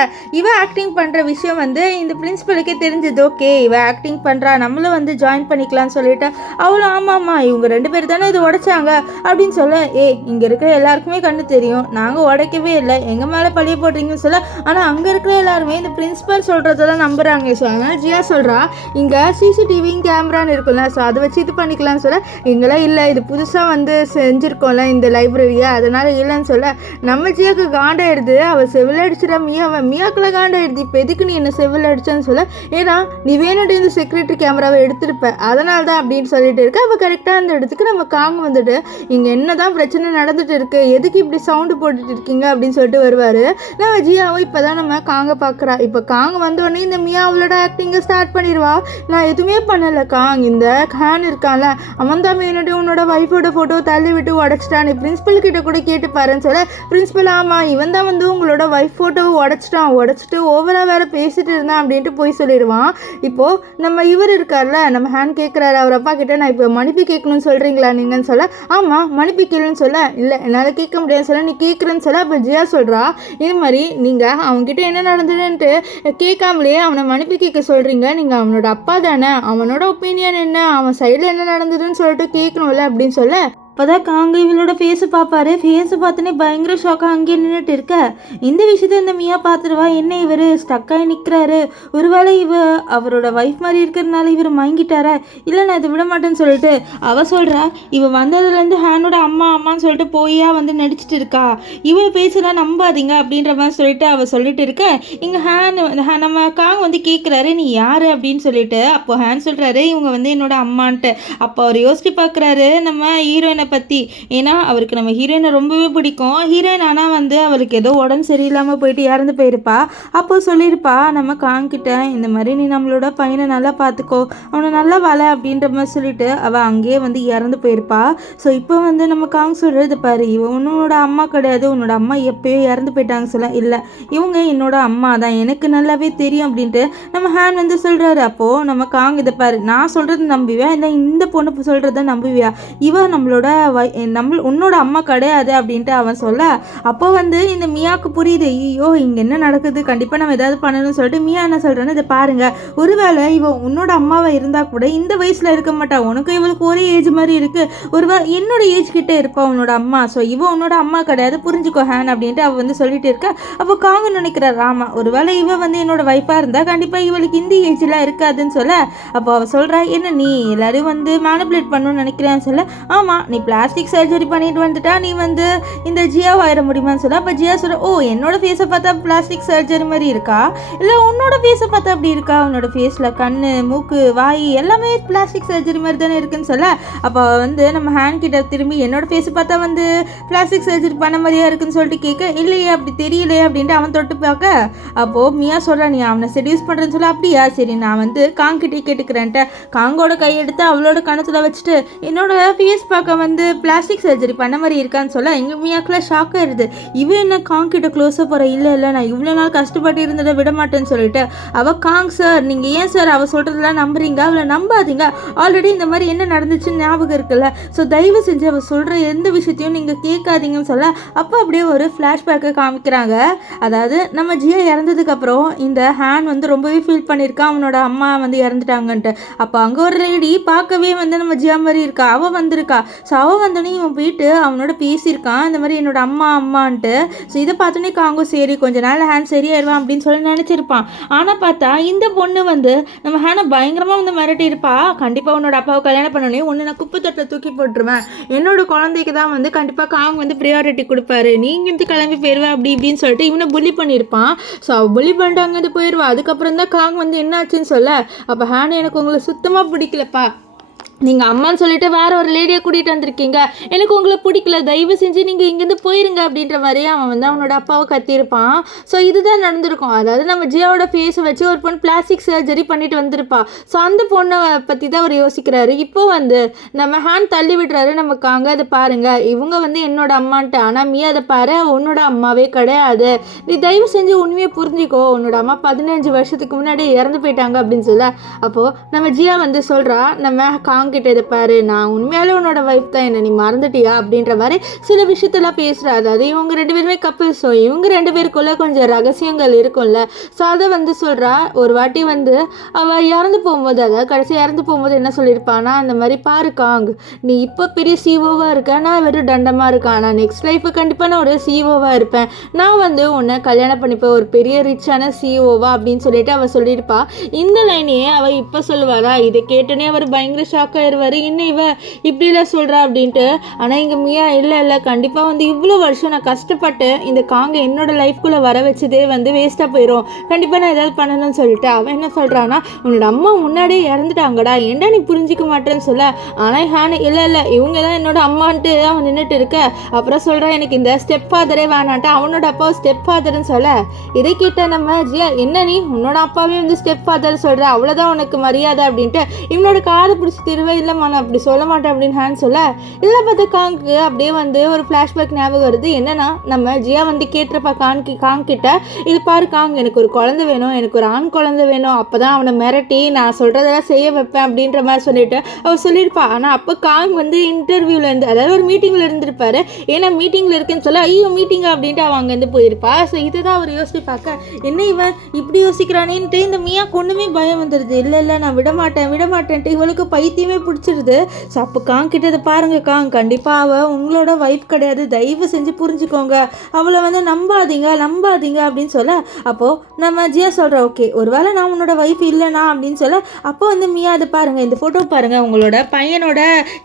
ஆக்டிங் பண்ணுற விஷயம் வந்து இந்த பிரின்சிபலுக்கே தெரிஞ்சது. ஓகே, ஆக்டிங் பண்ணுறா, நம்மளும் வந்து ஜாயின் பண்ணிக்கலாம்னு சொல்லிட்டு அவளும் ஆமாம்மா இவங்க 2 பேர் தானே இது உடைச்சாங்க அப்படின்னு சொல்ல, இங்கே இருக்கிற எல்லாருக்குமே கண்ணு தெரியும், நாங்கள் உடைக்கவே இல்லை, எங்கள் மேலே பழிய போடுறீங்கன்னு சொல்ல. ஆனால் அங்கே இருக்கிற எல்லாருமே இந்த பிரின்சிபல் சொல்கிறதெல்லாம் நம்புகிறாங்க. ஸோ அதனால் ஜியா சொல்கிறா, இங்கே சிசிடிவி கேமரான்னு இருக்குல்ல, ஸோ அதை வச்சு இது பண்ணிக்கலாம்னு சொல்ல, எங்களாம் இல்லை, இது புதுசாக வந்து செஞ்சுருக்கோம்ல இந்த லைப்ரரியை, அதனால் இல்லைன்னு சொல்ல, நம்ம ஜியாவுக்கு காண்டாயிடுது. அவள் செவில் அடிச்சிடா மியாக்குள்ள காண்டாயிடுது. இப்போ எதுக்கு நீ என்ன செவில் அடிச்சான்னு சொல்ல, ஏன்னா நீ வேணுடைய இந்த செக்யூரிட்டி கேமராவை எடுத்துருப்ப, அதனால தான் அப்படின்னு சொல்லிட்டு இருக்க. அப்போ கரெக்டாக அந்த இடத்துக்கு நம்ம காங் வந்துட்டு, இங்கே என்ன தான் பிரச்சனை நடந்துட்டு இருக்கு, எதுக்கு இப்படி சவுண்டு போட்டுட்டு இருக்கீங்க அப்படின்னு சொல்லிட்டு வருவார். நம்ம ஜியாவும் இப்போ தான் நம்ம காங்கை பார்க்குறா. இப்போ காங் வந்தோடனே இந்த மியா அவளோட ஆக்டிங்கை ஸ்டார்ட் பண்ணிடுவா. நான் எதுவுமே பண்ணலை காங், இந்த ஹேன் இருக்கான்ல அவன் தான் வேணுடைய உன்னோட ஒய்ஃபோட ஃபோட்டோ தள்ளி விட்டு உடச்சிட்டான், நீ பிரின்சிபல் கிட்ட கூட கேட்டு பாருன்னு சொல்ல, பிரின்சிபல் ஆமாம் இவன் தான் வந்து உங்களோட ஒய்ஃப் ஃபோட்டோவை உடச்சிட்டு ஓவராக வேறு பேசிட்டு இருந்தான் அப்படின்ட்டு போய் சொல்லிடுவான். இப்போது நம்ம இவர் இருக்கார்ல, நம்ம ஹேண்ட் கேட்குறாரு அவர் அப்பா கிட்ட, நான் இப்போ மன்னிப்பு கேட்கணும்னு சொல்கிறீங்களா நீங்கன்னு சொல்ல, ஆமாம் மன்னிப்பு கேளுன்னு சொல்ல, இல்லை என்னால் கேட்க முடியாதுன்னு சொல்ல, நீ கேட்குறேன்னு சொல்ல. அப்போ ஜியா சொல்கிறா, இது மாதிரி நீங்கள் அவங்ககிட்ட என்ன நடந்ததுன்ட்டு கேட்காமலே அவனை மன்னிப்பு கேட்க சொல்கிறீங்க, நீங்கள் அவனோட அப்பா தானே, அவனோட ஒப்பீனியன் என்ன, அவன் சைடில் என்ன நடந்ததுன்னு சொல்லிட்டு கேட்கணும்ல அப்படின்னு சொல்ல. அப்போதான் காங்க இவளோட ஃபேஸை பார்ப்பாரு. ஃபேஸை பார்த்தோன்னே பயங்கர ஷாக்காக அங்கேயே நின்றுட்டு இருக்க. இந்த விஷயத்த இந்த மியா பார்த்துருவா, என்ன இவர் ஸ்டக்காகி நிற்கிறாரு, ஒருவேளை அவரோட ஒய்ஃப் மாதிரி இருக்கிறதுனால இவர் மயங்கிட்டாரா, இல்லை நான் இதை விட மாட்டேன்னு சொல்லிட்டு அவள் சொல்கிறா, இவள் வந்ததுலேருந்து ஹேனோட அம்மான்னு சொல்லிட்டு போயா வந்து நடிச்சிட்டு இருக்கா, இவள் பேசலாம் நம்பாதீங்க அப்படின்ற மாதிரி சொல்லிட்டு அவள் சொல்லிட்டு இருக்க. இங்கே நம்ம காங் வந்து கேட்குறாரு, நீ யார் அப்படின்னு சொல்லிட்டு. அப்போ ஹேன் சொல்கிறாரு, இவங்க வந்து என்னோட அம்மான்ட்டு. அப்போ அவர் யோசிச்சு பார்க்குறாரு நம்ம ஹீரோயினை பற்றி. ஏன்னா அவருக்கு நம்ம ஹீரோயினை ரொம்பவே பிடிக்கும். ஹீரோயின் ஆனால் வந்து அவளுக்கு ஏதோ உடம்பு சரியில்லாமல் போயிட்டு இறந்து போயிருப்பா. அப்போ சொல்லியிருப்பா நம்ம காங்கிட்ட, இந்த மாதிரி நீ நம்மளோட பையனை நல்லா பார்த்துக்கோ, அவனை நல்லா வள அப்படின்ற மாதிரி சொல்லிட்டு அவள் அங்கேயே வந்து இறந்து போயிருப்பா. ஸோ இப்போ வந்து நம்ம காங் சொல்கிறது பாரு, இவன் உன்னோட அம்மா கிடையாது, உன்னோட அம்மா எப்பயோ இறந்து போயிட்டாங்க சொல்ல, இல்லை இவங்க என்னோட அம்மா தான், எனக்கு நல்லாவே தெரியும் அப்படின்ட்டு நம்ம ஹேன் வந்து சொல்கிறாரு. அப்போது நம்ம காங் இதை பாரு, நான் சொல்கிறது நம்புவியா இல்லை இந்த பொண்ணு சொல்கிறத நம்புவியா, இவன் நம்மளோட உன்னோட அம்மா கிடையாது அப்படின்ட்டு அவன் சொல்ல. அப்போ வந்து இந்த மியாவுக்கு புரியுது, ஐயோ இங்கே என்ன நடக்குது, கண்டிப்பாக நம்ம ஏதாவது பண்ணணும்னு சொல்லிட்டு மியா என்ன சொல்கிறேன்னு இதை பாருங்க, ஒருவேளை இவன் உன்னோட அம்மாவை இருந்தால் கூட இந்த வயசில் இருக்க மாட்டா, உனக்கு இவளுக்கு ஒரே ஏஜ் மாதிரி இருக்குது, ஒருவேளை என்னோட ஏஜ் கிட்டே இருப்பா உன்னோட அம்மா, ஸோ இவன் உன்னோட அம்மா கிடையாது, புரிஞ்சுக்கோ ஹேன் அப்படின்ட்டு அவள் வந்து சொல்லிட்டு இருக்க. அப்போ காங்க நினைக்கிறார், ஆமா ஒருவேளை இவன் வந்து என்னோட வைஃபாக இருந்தால் கண்டிப்பாக இவளுக்கு இந்த ஏஜ்லாம் இருக்காதுன்னு சொல்ல. அப்போ அவள் சொல்கிறா, என்ன நீ எல்லாரையும் வந்து மேனிபுலேட் பண்ணணும்னு நினைக்கிறேன்னு சொல்ல, ஆமாம் நீ பிளாஸ்டிக் சர்ஜரி பண்ணிட்டு வந்துட்டா நீ வந்து இந்த ஜியாவை ஆயிட முடியுமான்னு சொல்ல. அப்போ ஜியா சொல்ல, ஓ என்னோட ஃபேஸை பார்த்தா பிளாஸ்டிக் சர்ஜரி மாதிரி இருக்கா, இல்லை உன்னோட ஃபேஸை பார்த்தா அப்படி இருக்கா, உன்னோட ஃபேஸில் கண் மூக்கு வாய் எல்லாமே பிளாஸ்டிக் சர்ஜரி மாதிரி தானே இருக்குன்னு சொல்ல. அப்போ வந்து நம்ம ஹேண்ட் கிட்ட திரும்பி என்னோட ஃபேஸை பார்த்தா வந்து பிளாஸ்டிக் சர்ஜரி பண்ண மாதிரியா இருக்குன்னு சொல்லிட்டு கேட்க, இல்லையே அப்படி தெரியலையே அப்படின்ட்டு அவன் தொட்டு பார்க்க. அப்போது மியா சொல்கிறா, நீ அவனை செடியூஸ் பண்ணுறேன்னு சொல்ல, அப்படியா சரி நான் வந்து காங்கிட்டே கேட்டுக்கிறேன்ட்டு காங்கோட கையெடுத்து அவளோட கணத்தில் வச்சுட்டு என்னோட ஃபேஸ் பார்க்க வந்து பிளாஸ்டிக் சர்ஜரி பண்ண மாதிரி இருக்கான்னு சொல்ல. எங்கள் மியாக்கெலாம் ஷாக் ஆயிடுது, இவன் என்ன காங் கிட்ட க்ளோஸாக போகிற, இல்லை நான் இவ்வளோ நாள் கஷ்டப்பட்டு இருந்ததை விட மாட்டேன்னு சொல்லிட்டு அவள், காங் சார் நீங்கள் ஏன் சார் அவள் சொல்கிறதெல்லாம் நம்புறீங்க, அவளை நம்பாதீங்க, ஆல்ரெடி இந்த மாதிரி என்ன நடந்துச்சுன்னு ஞாபகம் இருக்குல்ல, ஸோ தயவு செஞ்சு அவள் சொல்கிற எந்த விஷயத்தையும் நீங்கள் கேட்காதீங்கன்னு சொல்ல. அப்போ அப்படியே ஒரு ஃப்ளாஷ்பேக்கை காமிக்கிறாங்க. அதாவது நம்ம ஜியா இறந்ததுக்கப்புறம் இந்த ஹேன் வந்து ரொம்பவே ஃபீல் பண்ணியிருக்கான் அவனோட அம்மா வந்து இறந்துட்டாங்கன்ட்டு. அப்போ அங்கே ஒரு லேடி பார்க்கவே வந்து நம்ம ஜியா மாதிரி இருக்கா, அவள் வந்திருக்கா. ஸோ அவள் வந்தோடனே இவன் போயிட்டு அவனோட பேசியிருக்கான் இந்த மாதிரி என்னோட அம்மான்ட்டு. ஸோ இதை பார்த்தோன்னே காங்கோ சரி கொஞ்ச நாள் ஹேன் சரியாயிருவான் அப்படின்னு சொல்லி நினச்சிருப்பான். ஆனால் பார்த்தா இந்த பொண்ணு வந்து நம்ம ஹேனை பயங்கரமாக வந்து மிரட்டி இருப்பா, கண்டிப்பாக உன்னோட அப்பாவை கல்யாணம் பண்ணோடனே ஒன்று நான் குப்பை தொட்டில் தூக்கி போட்டுருவேன், என்னோட குழந்தைக்கு தான் வந்து கண்டிப்பாக காங் வந்து ப்ரியாரிட்டி கொடுப்பாரு, நீங்கள் இருந்து கிளம்பி போயிடுவேன் அப்படி இப்படின்னு சொல்லிட்டு இவனை புள்ளி பண்ணியிருப்பான். ஸோ அவள் புள்ளி பண்ணிட்டு அங்கேருந்து போயிடுவா. அதுக்கப்புறம் தான் காங் வந்து என்ன ஆச்சுன்னு சொல்ல, அப்போ ஹேன் எனக்கு உங்களை சுத்தமாக பிடிக்கலப்பா, நீங்கள் அம்மான்னு சொல்லிட்டு வேற ஒரு லேடியை கூட்டிகிட்டு வந்திருக்கீங்க, எனக்கு உங்களை பிடிக்கல, தயவு செஞ்சு நீங்கள் இங்கேருந்து போயிருங்க அப்படின்ற மாதிரி அவன் வந்து அவனோட அப்பாவை கத்தியிருப்பான். ஸோ இதுதான் நடந்திருக்கும். அதாவது நம்ம ஜியாவோட ஃபேஸை வச்சு ஒரு பொண்ணு பிளாஸ்டிக் சர்ஜரி பண்ணிட்டு வந்திருப்பா. ஸோ அந்த பொண்ணை பற்றி தான் அவர் யோசிக்கிறாரு. இப்போ வந்து நம்ம ஹேண்ட் தள்ளி விடுறாரு நமக்காங்க. அதை பாருங்க, இவங்க வந்து என்னோட அம்மான்ட்டு, ஆனால் மீ அதை பாரு உன்னோட அம்மாவே கிடையாது, நீ தயவு செஞ்சு உண்மையை புரிஞ்சிக்கோ, உன்னோட அம்மா 15 வருஷத்துக்கு முன்னாடி இறந்து போயிட்டாங்க அப்படின்னு சொல்ல, அப்போது நம்ம ஜியா வந்து சொல்கிறா, நம்ம கிட்ட இதை பாரு, நான் உண்மையாலே உன்னோட வைஃப் தான், என்ன நீ மறந்துட்டியா அப்படின்ற மாதிரி சில விஷயத்தெல்லாம் பேசுகிறா. அதாவது இவங்க 2 பேருமே கப்பிள்ஸ். ஸோ இவங்க 2 பேருக்குள்ள கொஞ்சம் ரகசியங்கள் இருக்கும்ல. ஸோ அதை வந்து சொல்கிறா. ஒரு வாட்டி வந்து அவள் இறந்து போகும்போது, அதாவது கடைசி இறந்து போகும்போது என்ன சொல்லியிருப்பானா, அந்த மாதிரி பாரு காங், நீ இப்போ பெரிய சிஓவாக இருக்க, நான் வெறும் தண்டமாக இருக்கேன், நான் நெக்ஸ்ட் லைஃபு கண்டிப்பாக நான் ஒரு சிஓவாக இருப்பேன், நான் வந்து உன்னை கல்யாணம் பண்ணிப்பேன், ஒரு பெரிய ரிச்சான சிஓவா அப்படின்னு சொல்லிட்டு அவள் சொல்லியிருப்பா. இந்த லைனையே அவள் இப்போ சொல்லுவாரா. இதை கேட்டனே அவர் பயங்கர ஷாக் ஆயிடுவார். இன்னும் இவ இப்படிலாம் சொல்கிறா அப்படின்ட்டு. ஆனால் இங்கே மியா இல்லை கண்டிப்பாக வந்து இவ்வளோ வருஷம் நான் கஷ்டப்பட்டு இந்த காங்க என்னோட லைஃப்குள்ளே வர வச்சதே வந்து வேஸ்ட்டாக போயிடும், கண்டிப்பாக நான் ஏதாவது பண்ணணும்னு சொல்லிட்டு அவன் என்ன சொல்கிறான்னா, உன்னோட அம்மா முன்னாடியே இறந்துட்டாங்கடா, ஏன்டா நீ புரிஞ்சிக்க மாட்டேன்னு சொல்ல. ஆனால் ஹானு இல்லை இவங்க தான் என்னோட அம்மான்ட்டு அவன் நின்றுட்டு இருக்க. அப்புறம் சொல்கிறான், எனக்கு இந்த ஸ்டெப் ஃபாதரே வேணான்ட்டு அவனோட அப்பாவை ஸ்டெப் ஃபாதர்னு சொல்ல. இதை கேட்ட நம்ம ஜியா, என்ன நீ உன்னோட அப்பாவே வந்து ஸ்டெப் ஃபாதர் சொல்கிற, அவ்வளோதான் உனக்கு மரியாதை அப்படின்ட்டு இவனோட காதை பிடிச்சி திருவே. இல்லைம்மா நான் அப்படி சொல்ல மாட்டேன் அப்படின்னு ஹேண்ட் சொல்ல, இல்லை பார்த்தா காங்க்கு அப்படியே வந்து ஒரு ஃப்ளாஷ்பேக் ஞாபகம் வருது. என்னன்னா, நம்ம ஜியா வந்து கேட்டிருப்பா காங் கிட்ட, இது பாரு காங், எனக்கு ஒரு குழந்தை வேணும், எனக்கு ஒரு ஆண் குழந்தை வேணும், அப்போ தான் அவனை மிரட்டி நான் சொல்கிறதெல்லாம் செய்ய வைப்பேன் அப்படின்ற மாதிரி சொல்லிட்டு அவள் சொல்லியிருப்பா. ஆனால் அப்போ காங் வந்து இன்டர்வியூவில் இருந்து, அதாவது ஒரு மீட்டிங்கில் இருந்திருப்பாரு. ஏன்னா மீட்டிங்கில் இருக்குன்னு சொல்ல, ஐயோ மீட்டிங்கா அப்படின்ட்டு அவன் அங்கேருந்து போயிருப்பா. ஸோ இதை தான் அவர் யோசிச்சு பார்க்க, என்ன இவன் இப்படி யோசிக்கிறானேன்ட்டு இந்த மியா ஒன்றுமே பயம் வந்துடுது. இல்லை நான் விடமாட்டேன்ட்டு இவளுக்கு பைத்தியமே பிடிச்சிருது. ஸோ அப்போ காங் கிட்ட இதை பாருங்க காங், கண்டிப்பாக அவள் உங்களோட ஒய்ஃப் கிடையாது, தயவு செஞ்சு புரிஞ்சுக்கோங்க, அவளை வந்து நம்பாதீங்க அப்படின்னு சொல்ல. அப்போது நம்ம ஜியா சொல்கிற, ஓகே ஒருவேளை நான் உன்னோட ஒய்ஃப் இல்லைனா அப்படின்னு சொல்ல. அப்போ வந்து மியா அதை பாருங்கள், இந்த ஃபோட்டோ பாருங்கள், உங்களோட பையனோட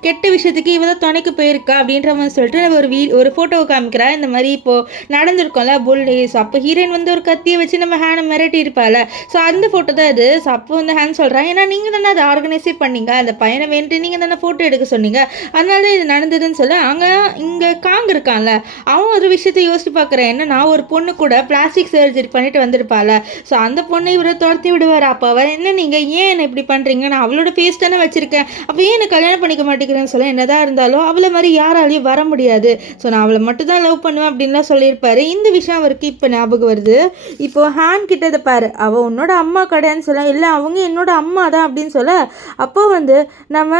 கெட்ட விஷயத்துக்கு இவ தான் துணைக்கு போயிருக்கா அப்படின்ற மாதிரி சொல்லிட்டு ஒரு ஃபோட்டோவை காமிக்கிறா. இந்த மாதிரி இப்போது நடந்திருக்கோம்ல புல்லி. ஸோ அப்போ ஹீரோயின் வந்து ஒரு கத்தியை வச்சு நம்ம ஹேனை மிரட்டி இருப்பாள். ஸோ அந்த ஃபோட்டோ தான் இது. ஸோ அப்போ வந்து ஹேன் சொல்கிறான், ஏன்னா நீங்கள் தானே அதை ஆர்கனைஸே பண்ணீங்க, அந்த பையனை வேண்டி நீங்கள் தானே ஃபோட்டோ எடுக்க சொன்னீங்க, அதனால தான் இது நடந்ததுன்னு சொல்ல. அங்கே இங்கே காங் இருக்கான்ல, அவன் ஒரு விஷயத்தை யோசிச்சு பார்க்குறேன், என்ன நான் ஒரு பொண்ணு கூட பிளாஸ்டிக் சர்ஜரி பண்ணிட்டு வந்திருப்பாள். ஸோ அந்த பொண்ணை இவரை துரத்தி விடுவார். அப்போ அவர் என்ன, நீங்கள் ஏன் என்னை இப்படி பண்ணுறீங்க, நான் அவளோட ஃபேஸ் தானே வச்சுருக்கேன், அப்போ ஏன் என்னை கல்யாணம் பண்ணிக்க மாட்டேங்கிறேன்னு சொல்ல. என்னதான் இருந்தாலும் அவளை மாதிரி யாராலையும் வர முடியாது, ஸோ நான் அவளை மட்டும் தான் லவ் பண்ணுவேன் அப்படின்லாம் சொல்லியிருப்பாரு. இந்த விஷயம் அவருக்கு இப்போ ஞாபகம் வருது. இப்போ ஹேண்ட் கிட்ட இதை பாரு, அவள் உன்னோட அம்மா கிடையான்னு சொல்ல. இல்லை அவங்க என்னோட அம்மா தான் அப்படின்னு சொல்ல. அப்போ வந்து நம்ம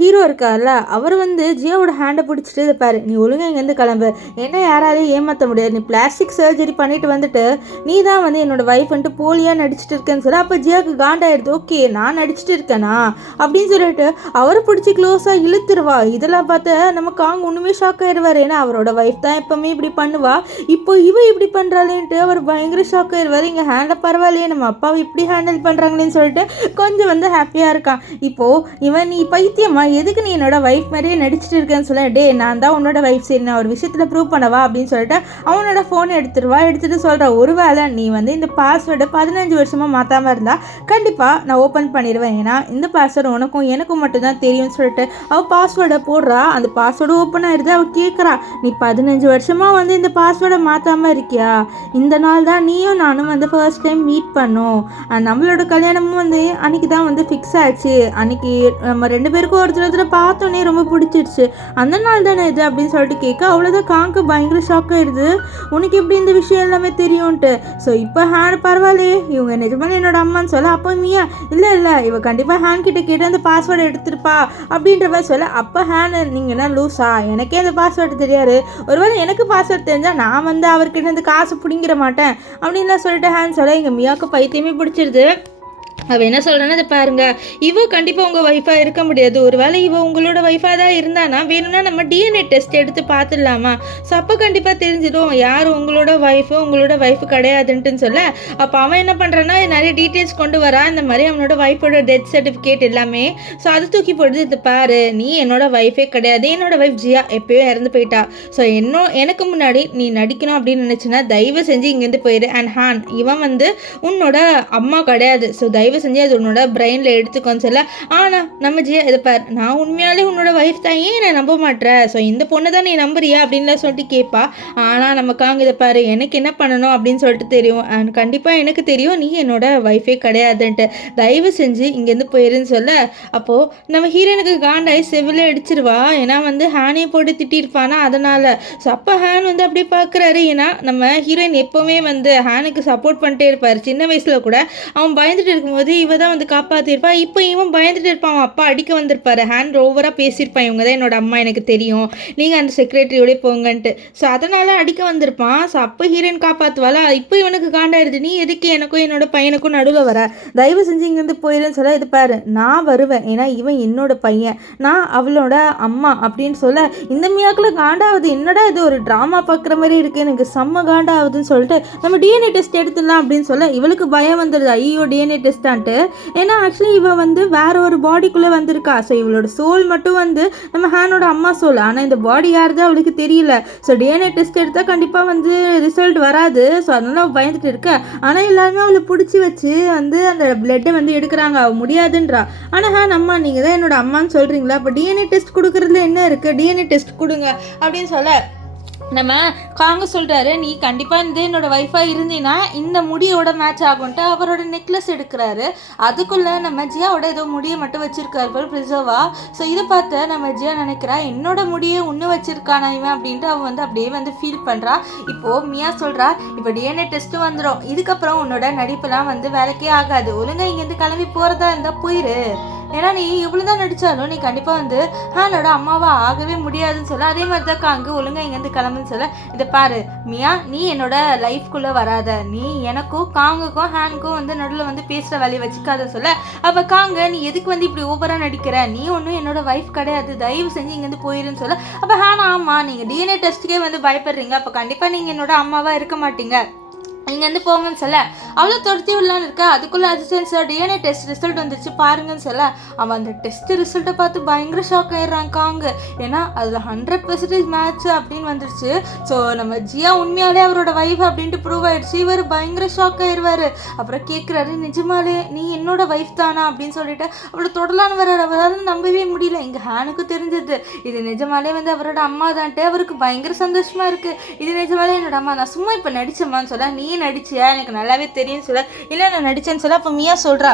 ஹீரோ இருக்கார்ல, அவர் வந்து ஜியாவோட ஹேண்டை பிடிச்சிட்டு இதை பாரு, நீ ஒழுங்காக இங்கேருந்து கிளம்பு, என்ன யாராலையும் ஏமாற்ற முடியாது, நீ பிளாஸ்டிக் சர்ஜரி பண்ணிட்டு வந்துட்டு நீ தான் வந்து என்னோட ஒய்ஃப்ன்ட்டு போலியாக நடிச்சிட்டு இருக்கேன்னு சொல்ல. அப்போ ஜியாவுக்கு காண்டாயிடுது, ஓகே நான் நடிச்சிட்டு இருக்கேனா அப்படின்னு சொல்லிட்டு அவரை பிடிச்சி க்ளோஸாக இழுத்துருவா. இதெல்லாம் பார்த்து நம்ம காங் ஒன்றுமே ஷாக் ஆயிடுவார். ஏன்னா அவரோட ஒய்ஃப் தான் எப்பவுமே இப்படி பண்ணுவா, இப்போ இவ இப்படி பண்ணுறாளேன்ட்டு அவர் பயங்கர ஷாக் ஆயிடுவார். இங்கே ஹேண்டில் பரவாயில்லையே, நம்ம அப்பாவை இப்படி ஹேண்டில் பண்ணுறாங்களேன்னு சொல்லிட்டு கொஞ்சம் வந்து ஹாப்பியாக இருக்கான். இப்போது இவன், நீ பைத்தியமா, எதுக்கு நீ என்னோட ஒய்ஃப் மாதிரியே நடிச்சிட்டு இருக்கேன்னு சொல்ல. டே நான் தான் உன்னோட ஒய்ஃப், சரி நான் ஒரு விஷயத்தில் ப்ரூவ் பண்ணவா அப்படின்னு சொல்லிட்டு அவனோட ஃபோனை எடுத்துட்டு சொல்கிற, ஒருவேளை நீ வந்து இந்த பாஸ்வேர்டை 15 வருஷமாக மாற்றாமல் இருந்தால் கண்டிப்பாக நான் ஓப்பன் பண்ணிடுவேன், ஏன்னா இந்த பாஸ்வேர்டு உனக்கும் எனக்கும் மட்டும்தான் தெரியும்னு சொல்லிட்டு அவள் பாஸ்வேர்டை போடுறா. அந்த பாஸ்வேர்டு ஓப்பன் ஆகிடுது. அவள் கேட்குறா, நீ 15 வருஷமாக வந்து இந்த பாஸ்வேர்டை மாற்றாமல் இருக்கியா, இந்த நாள் தான் நீயும் நானும் வந்து ஃபர்ஸ்ட் டைம் மீட் பண்ணோம், நம்மளோட கல்யாணமும் வந்து அன்றைக்கி தான் வந்து ஃபிக்ஸ் ஆச்சு, அன்றைக்கி நம்ம 2 பேருக்கும் ஒருத்தர் பார்த்தோன்னே ரொம்ப பிடிச்சிருச்சு, அந்த நாள் தானே இது அப்படின்னு சொல்லிட்டு கேட்க. அவ்வளோதான் காங்க்கு பயங்கர ஷாக் ஆயிடுது, உனக்கு எப்படி இந்த விஷயம் எல்லாமே தெரியும்ன்ட்டு. ஸோ இப்போ ஹேண்ட் பரவாயில்லையே, இவங்க நிஜமான என்னோட அம்மான்னு சொல்ல. அப்போ மியா, இல்லை இவ கண்டிப்பாக ஹேண்ட் கிட்ட கேட்டு அந்த பாஸ்வேர்டை எடுத்துருப்பா அப்படின்ற மாதிரி சொல்ல. அப்போ ஹேண்ட், நீங்கள் என்ன லூஸா, எனக்கே அந்த பாஸ்வேர்டு தெரியாது, ஒருவேளை எனக்கு பாஸ்வேர்டு தெரிஞ்சால் நான் வந்து அவர்கிட்ட இருந்து காசு பிடிங்கிற மாட்டேன் அப்படின்லாம் சொல்லிட்டு ஹேண்ட் சொல்ல. இங்கே மியாவுக்கு பைத்தியமே பிடிச்சிருது. அவள் என்ன சொல்கிறேன்னா, இதை பாருங்க, இவ கண்டிப்பாக உங்கள் ஒய்ஃபாக இருக்க முடியாது, ஒருவேளை இவ உங்களோட ஒய்ஃபாக தான் இருந்தானா வேணும்னா நம்ம டிஎன்ஏ டெஸ்ட் எடுத்து பார்த்துடலாமா, ஸோ அப்போ கண்டிப்பாக தெரிஞ்சிடும் யார் உங்களோட ஒய்ஃபு கிடையாதுன்ட்டுன்னு சொல்ல. அப்போ அவன் என்ன பண்ணுறான்னா நிறைய டீட்டெயில்ஸ் கொண்டு வரா, இந்த மாதிரி அவனோட ஒய்ஃபோட டெத் சர்டிஃபிகேட் எல்லாமே. ஸோ அது தூக்கி போடுது. இது பாரு, நீ என்னோட ஒய்ஃபே கிடையாது, என்னோட ஒய்ஃப் ஜியா எப்போயோ இறந்து போயிட்டா, ஸோ எனக்கு முன்னாடி நீ நடிக்கணும் அப்படின்னு நினச்சின்னா தயவு செஞ்சு இங்கேருந்து போயிடு. அண்ட் ஹான், இவன் வந்து உன்னோட அம்மா கிடையாது, ஸோ தயவு தயவு செஞ்சு அது உன்னோட பிரெயினில் எடுத்துக்கோன்னு சொல்ல. ஆனால் நம்ம ஜியா இதை பார், நான் உண்மையாலே உன்னோட ஒய்ஃப் தான், ஏன் நான் நம்ப மாட்டேன், ஸோ இந்த பொண்ணை தான் நீ நம்புறியா அப்படின்லாம் சொல்லிட்டு கேட்பா. ஆனால் நமக்காங்க இதை பாரு, எனக்கு என்ன பண்ணணும் அப்படின்னு சொல்லிட்டு தெரியும், அண்ட் கண்டிப்பாக எனக்கு தெரியும் நீ என்னோட ஒய்ஃபே கிடையாதுன்ட்டு, தயவு செஞ்சு இங்கேருந்து போயிருன்னு சொல்ல. அப்போது நம்ம ஹீரோனுக்கு காண்டாய் செவில அடிச்சிருவா. ஏன்னா வந்து ஹேனையும் போட்டு திட்டிருப்பானா அதனால். ஸோ அப்போ ஹேன் வந்து அப்படியே பார்க்குறாரு. ஏன்னா நம்ம ஹீரோயின் எப்போவுமே வந்து ஹேனுக்கு சப்போர்ட் பண்ணிட்டே இருப்பார். சின்ன வயசில் கூட அவன் பயந்துட்டு இருக்கும்போது இவ தான் வந்து காப்பாற்றிருப்பா. இப்போ இவன் பயந்துட்டு இருப்பான், அவன் அப்பா அடிக்க வந்திருப்பாரு. ஹேண்ட் ஓவராக பேசியிருப்பான், இவங்க தான் என்னோட அம்மா, எனக்கு தெரியும், நீங்கள் அந்த செக்ரட்டரியோடய போங்கன்ட்டு. ஸோ அதனால் அடிக்க வந்திருப்பான். ஸோ அப்போ ஹீரோயின் காப்பாற்றுவாளா. இப்போ இவனுக்கு காண்டாயிருது, நீ எதுக்கு எனக்கும் என்னோட பையனுக்கும் நடுவில் வர, தயவு செஞ்சு இங்கேருந்து போயிடுன்னு சொல்ல. இது பாரு, நான் வருவேன், ஏன்னா இவன் என்னோட பையன், நான் அவளோட அம்மா அப்படின்னு சொல்ல. இந்த மியாக்குள்ள காண்டாவது, என்னடா இது ஒரு ட்ராமா பார்க்குற மாதிரி இருக்குது, எனக்கு செம்ம காண்டாகுதுன்னு சொல்லிட்டு நம்ம டிஎன்ஏ டெஸ்ட் எடுத்துடலாம் அப்படின்னு சொல்ல. இவளுக்கு பயம் வந்துடுது, ஐயோ டிஎன்ஏ டெஸ்ட்டான்ட்டு. ஏன்னா ஆக்சுவலி இவன் வந்து வேற ஒரு பாடிக்குள்ளே வந்திருக்கா. ஸோ இவளோட சோல் மட்டும் வந்து நம்ம ஹேனோட அம்மா சோல், ஆனால் இந்த பாடி யாருது அவளுக்கு தெரியல. ஸோ டிஎன்ஏ டெஸ்ட் எடுத்தால் கண்டிப்பாக வந்து ரிசல்ட் வராது. ஸோ அதனால அவள் பயந்துட்டு இருக்க. ஆனால் எல்லாருமே அவளை பிடிச்சி வச்சு வந்து அந்த பிளட்டை வந்து எடுக்கிறாங்க, அவள் முடியாதுன்றா. ஆனால் ஹேன், அம்மா நீங்கள் தான் என்னோட அம்மான்னு சொல்கிறீங்களா, அப்போ டிஎன்ஏ டெஸ்ட் கொடுக்குறதுல என்ன இருக்குது, டிஎன்ஏ டெஸ்ட் கொடுங்க அப்படின்னு சொல்ல. நம்ம காங்க சொல்கிறாரு, நீ கண்டிப்பாக வந்து என்னோடய ஒய்ஃபாக இருந்தீங்கன்னா இந்த முடியோட மேட்ச் ஆகும்ன்ட்டு அவரோட நெக்லஸ் எடுக்கிறாரு. அதுக்குள்ளே நம்ம ஜியாவோட ஏதோ முடியை மட்டும் வச்சுருக்காரு போல் ப்ரிசர்வா. ஸோ இதை பார்த்து நம்ம ஜியா நினைக்கிறா, என்னோட முடியை ஒன்று வச்சுருக்கானா இவன் அப்படின்ட்டு அவன் வந்து அப்படியே வந்து ஃபீல் பண்ணுறா. இப்போது மியா சொல்கிறா, இப்போ டிஎன்ஏ டெஸ்ட்டு வந்துடும், இதுக்கப்புறம் உன்னோட நடிப்புலாம் வந்து வேலைக்கே ஆகாது, ஒழுங்காக இங்கேருந்து கிளம்பி போகிறதா இருந்தால் போயிரு, ஏன்னா நீ இவ்வளோ தான் நடித்தாலும் நீ கண்டிப்பாக வந்து ஹேனோட அம்மாவா ஆகவே முடியாதுன்னு சொல்ல. அதே மாதிரி தான் காங்கு ஒழுங்காக இங்கேருந்து கிளம்புன்னு சொல்ல. இதை பாரு மியா, நீ என்னோட லைஃப்குள்ளே வராத, நீ எனக்கும் காங்குக்கும் ஹேனுக்கும் வந்து நடுவில் வந்து பேசுகிற வேலையை வச்சுக்காத சொல்ல. அப்போ காங்க, நீ எதுக்கு வந்து இப்படி ஓவராக நடிக்கிற, நீ ஒன்றும் என்னோட ஒய்ஃப் கிடையாது, தயவு செஞ்சு இங்கேருந்து போயிருன்னு சொல்ல. அப்போ ஹேன், ஆமாம் நீங்கள் டிஎன்ஏ டெஸ்ட்டுக்கே வந்து பயப்படுறீங்க, அப்போ கண்டிப்பாக நீங்கள் என்னோட அம்மாவாக இருக்க மாட்டீங்க, இங்கேருந்து போங்கன்னு சொல்ல. அவ்வளோ துரத்தி விடலான்னு இருக்கா. அதுக்குள்ளே assistant sir DNA test result வந்துச்சு பாருங்கன்னு சொல்ல. அவன் அந்த டெஸ்ட் ரிசல்ட்டை பார்த்து பயங்கர ஷாக் ஆயிடுறான் காங்க. ஏன்னா அதில் 100% மேட்ச் அப்படின்னு வந்துருச்சு. ஸோ நம்ம ஜியா உண்மையாலே அவரோட வைஃப் அப்படின்ட்டு ப்ரூவ் ஆயிடுச்சு. இவர் பயங்கர ஷாக் ஆயிடுவார். அப்புறம் கேட்குறாரு, நிஜமாலே நீ என்னோட வைஃப் தானா அப்படின்னு சொல்லிட்டு அவளை தொடலான்னு வர்றாரு. அவரால் நம்பவே முடியல. இங்கே ஹேனுக்கு தெரிஞ்சது இது நிஜமாலே வந்து அவரோட அம்மா தான்ட்டு. அவருக்கு பயங்கர சந்தோஷமாக இருக்குது. இது நிஜமாலே என்னோட அம்மா, நான் சும்மா இப்போ நடிச்சம்மான்னு சொல்ல. நீ நடிச்சியா, எனக்கு நல்லாவே தெரியும்னு சொல்ல. இல்லை நான் நடிச்சேன்னு சொல்ல. அப்போ மியா சொல்கிறா,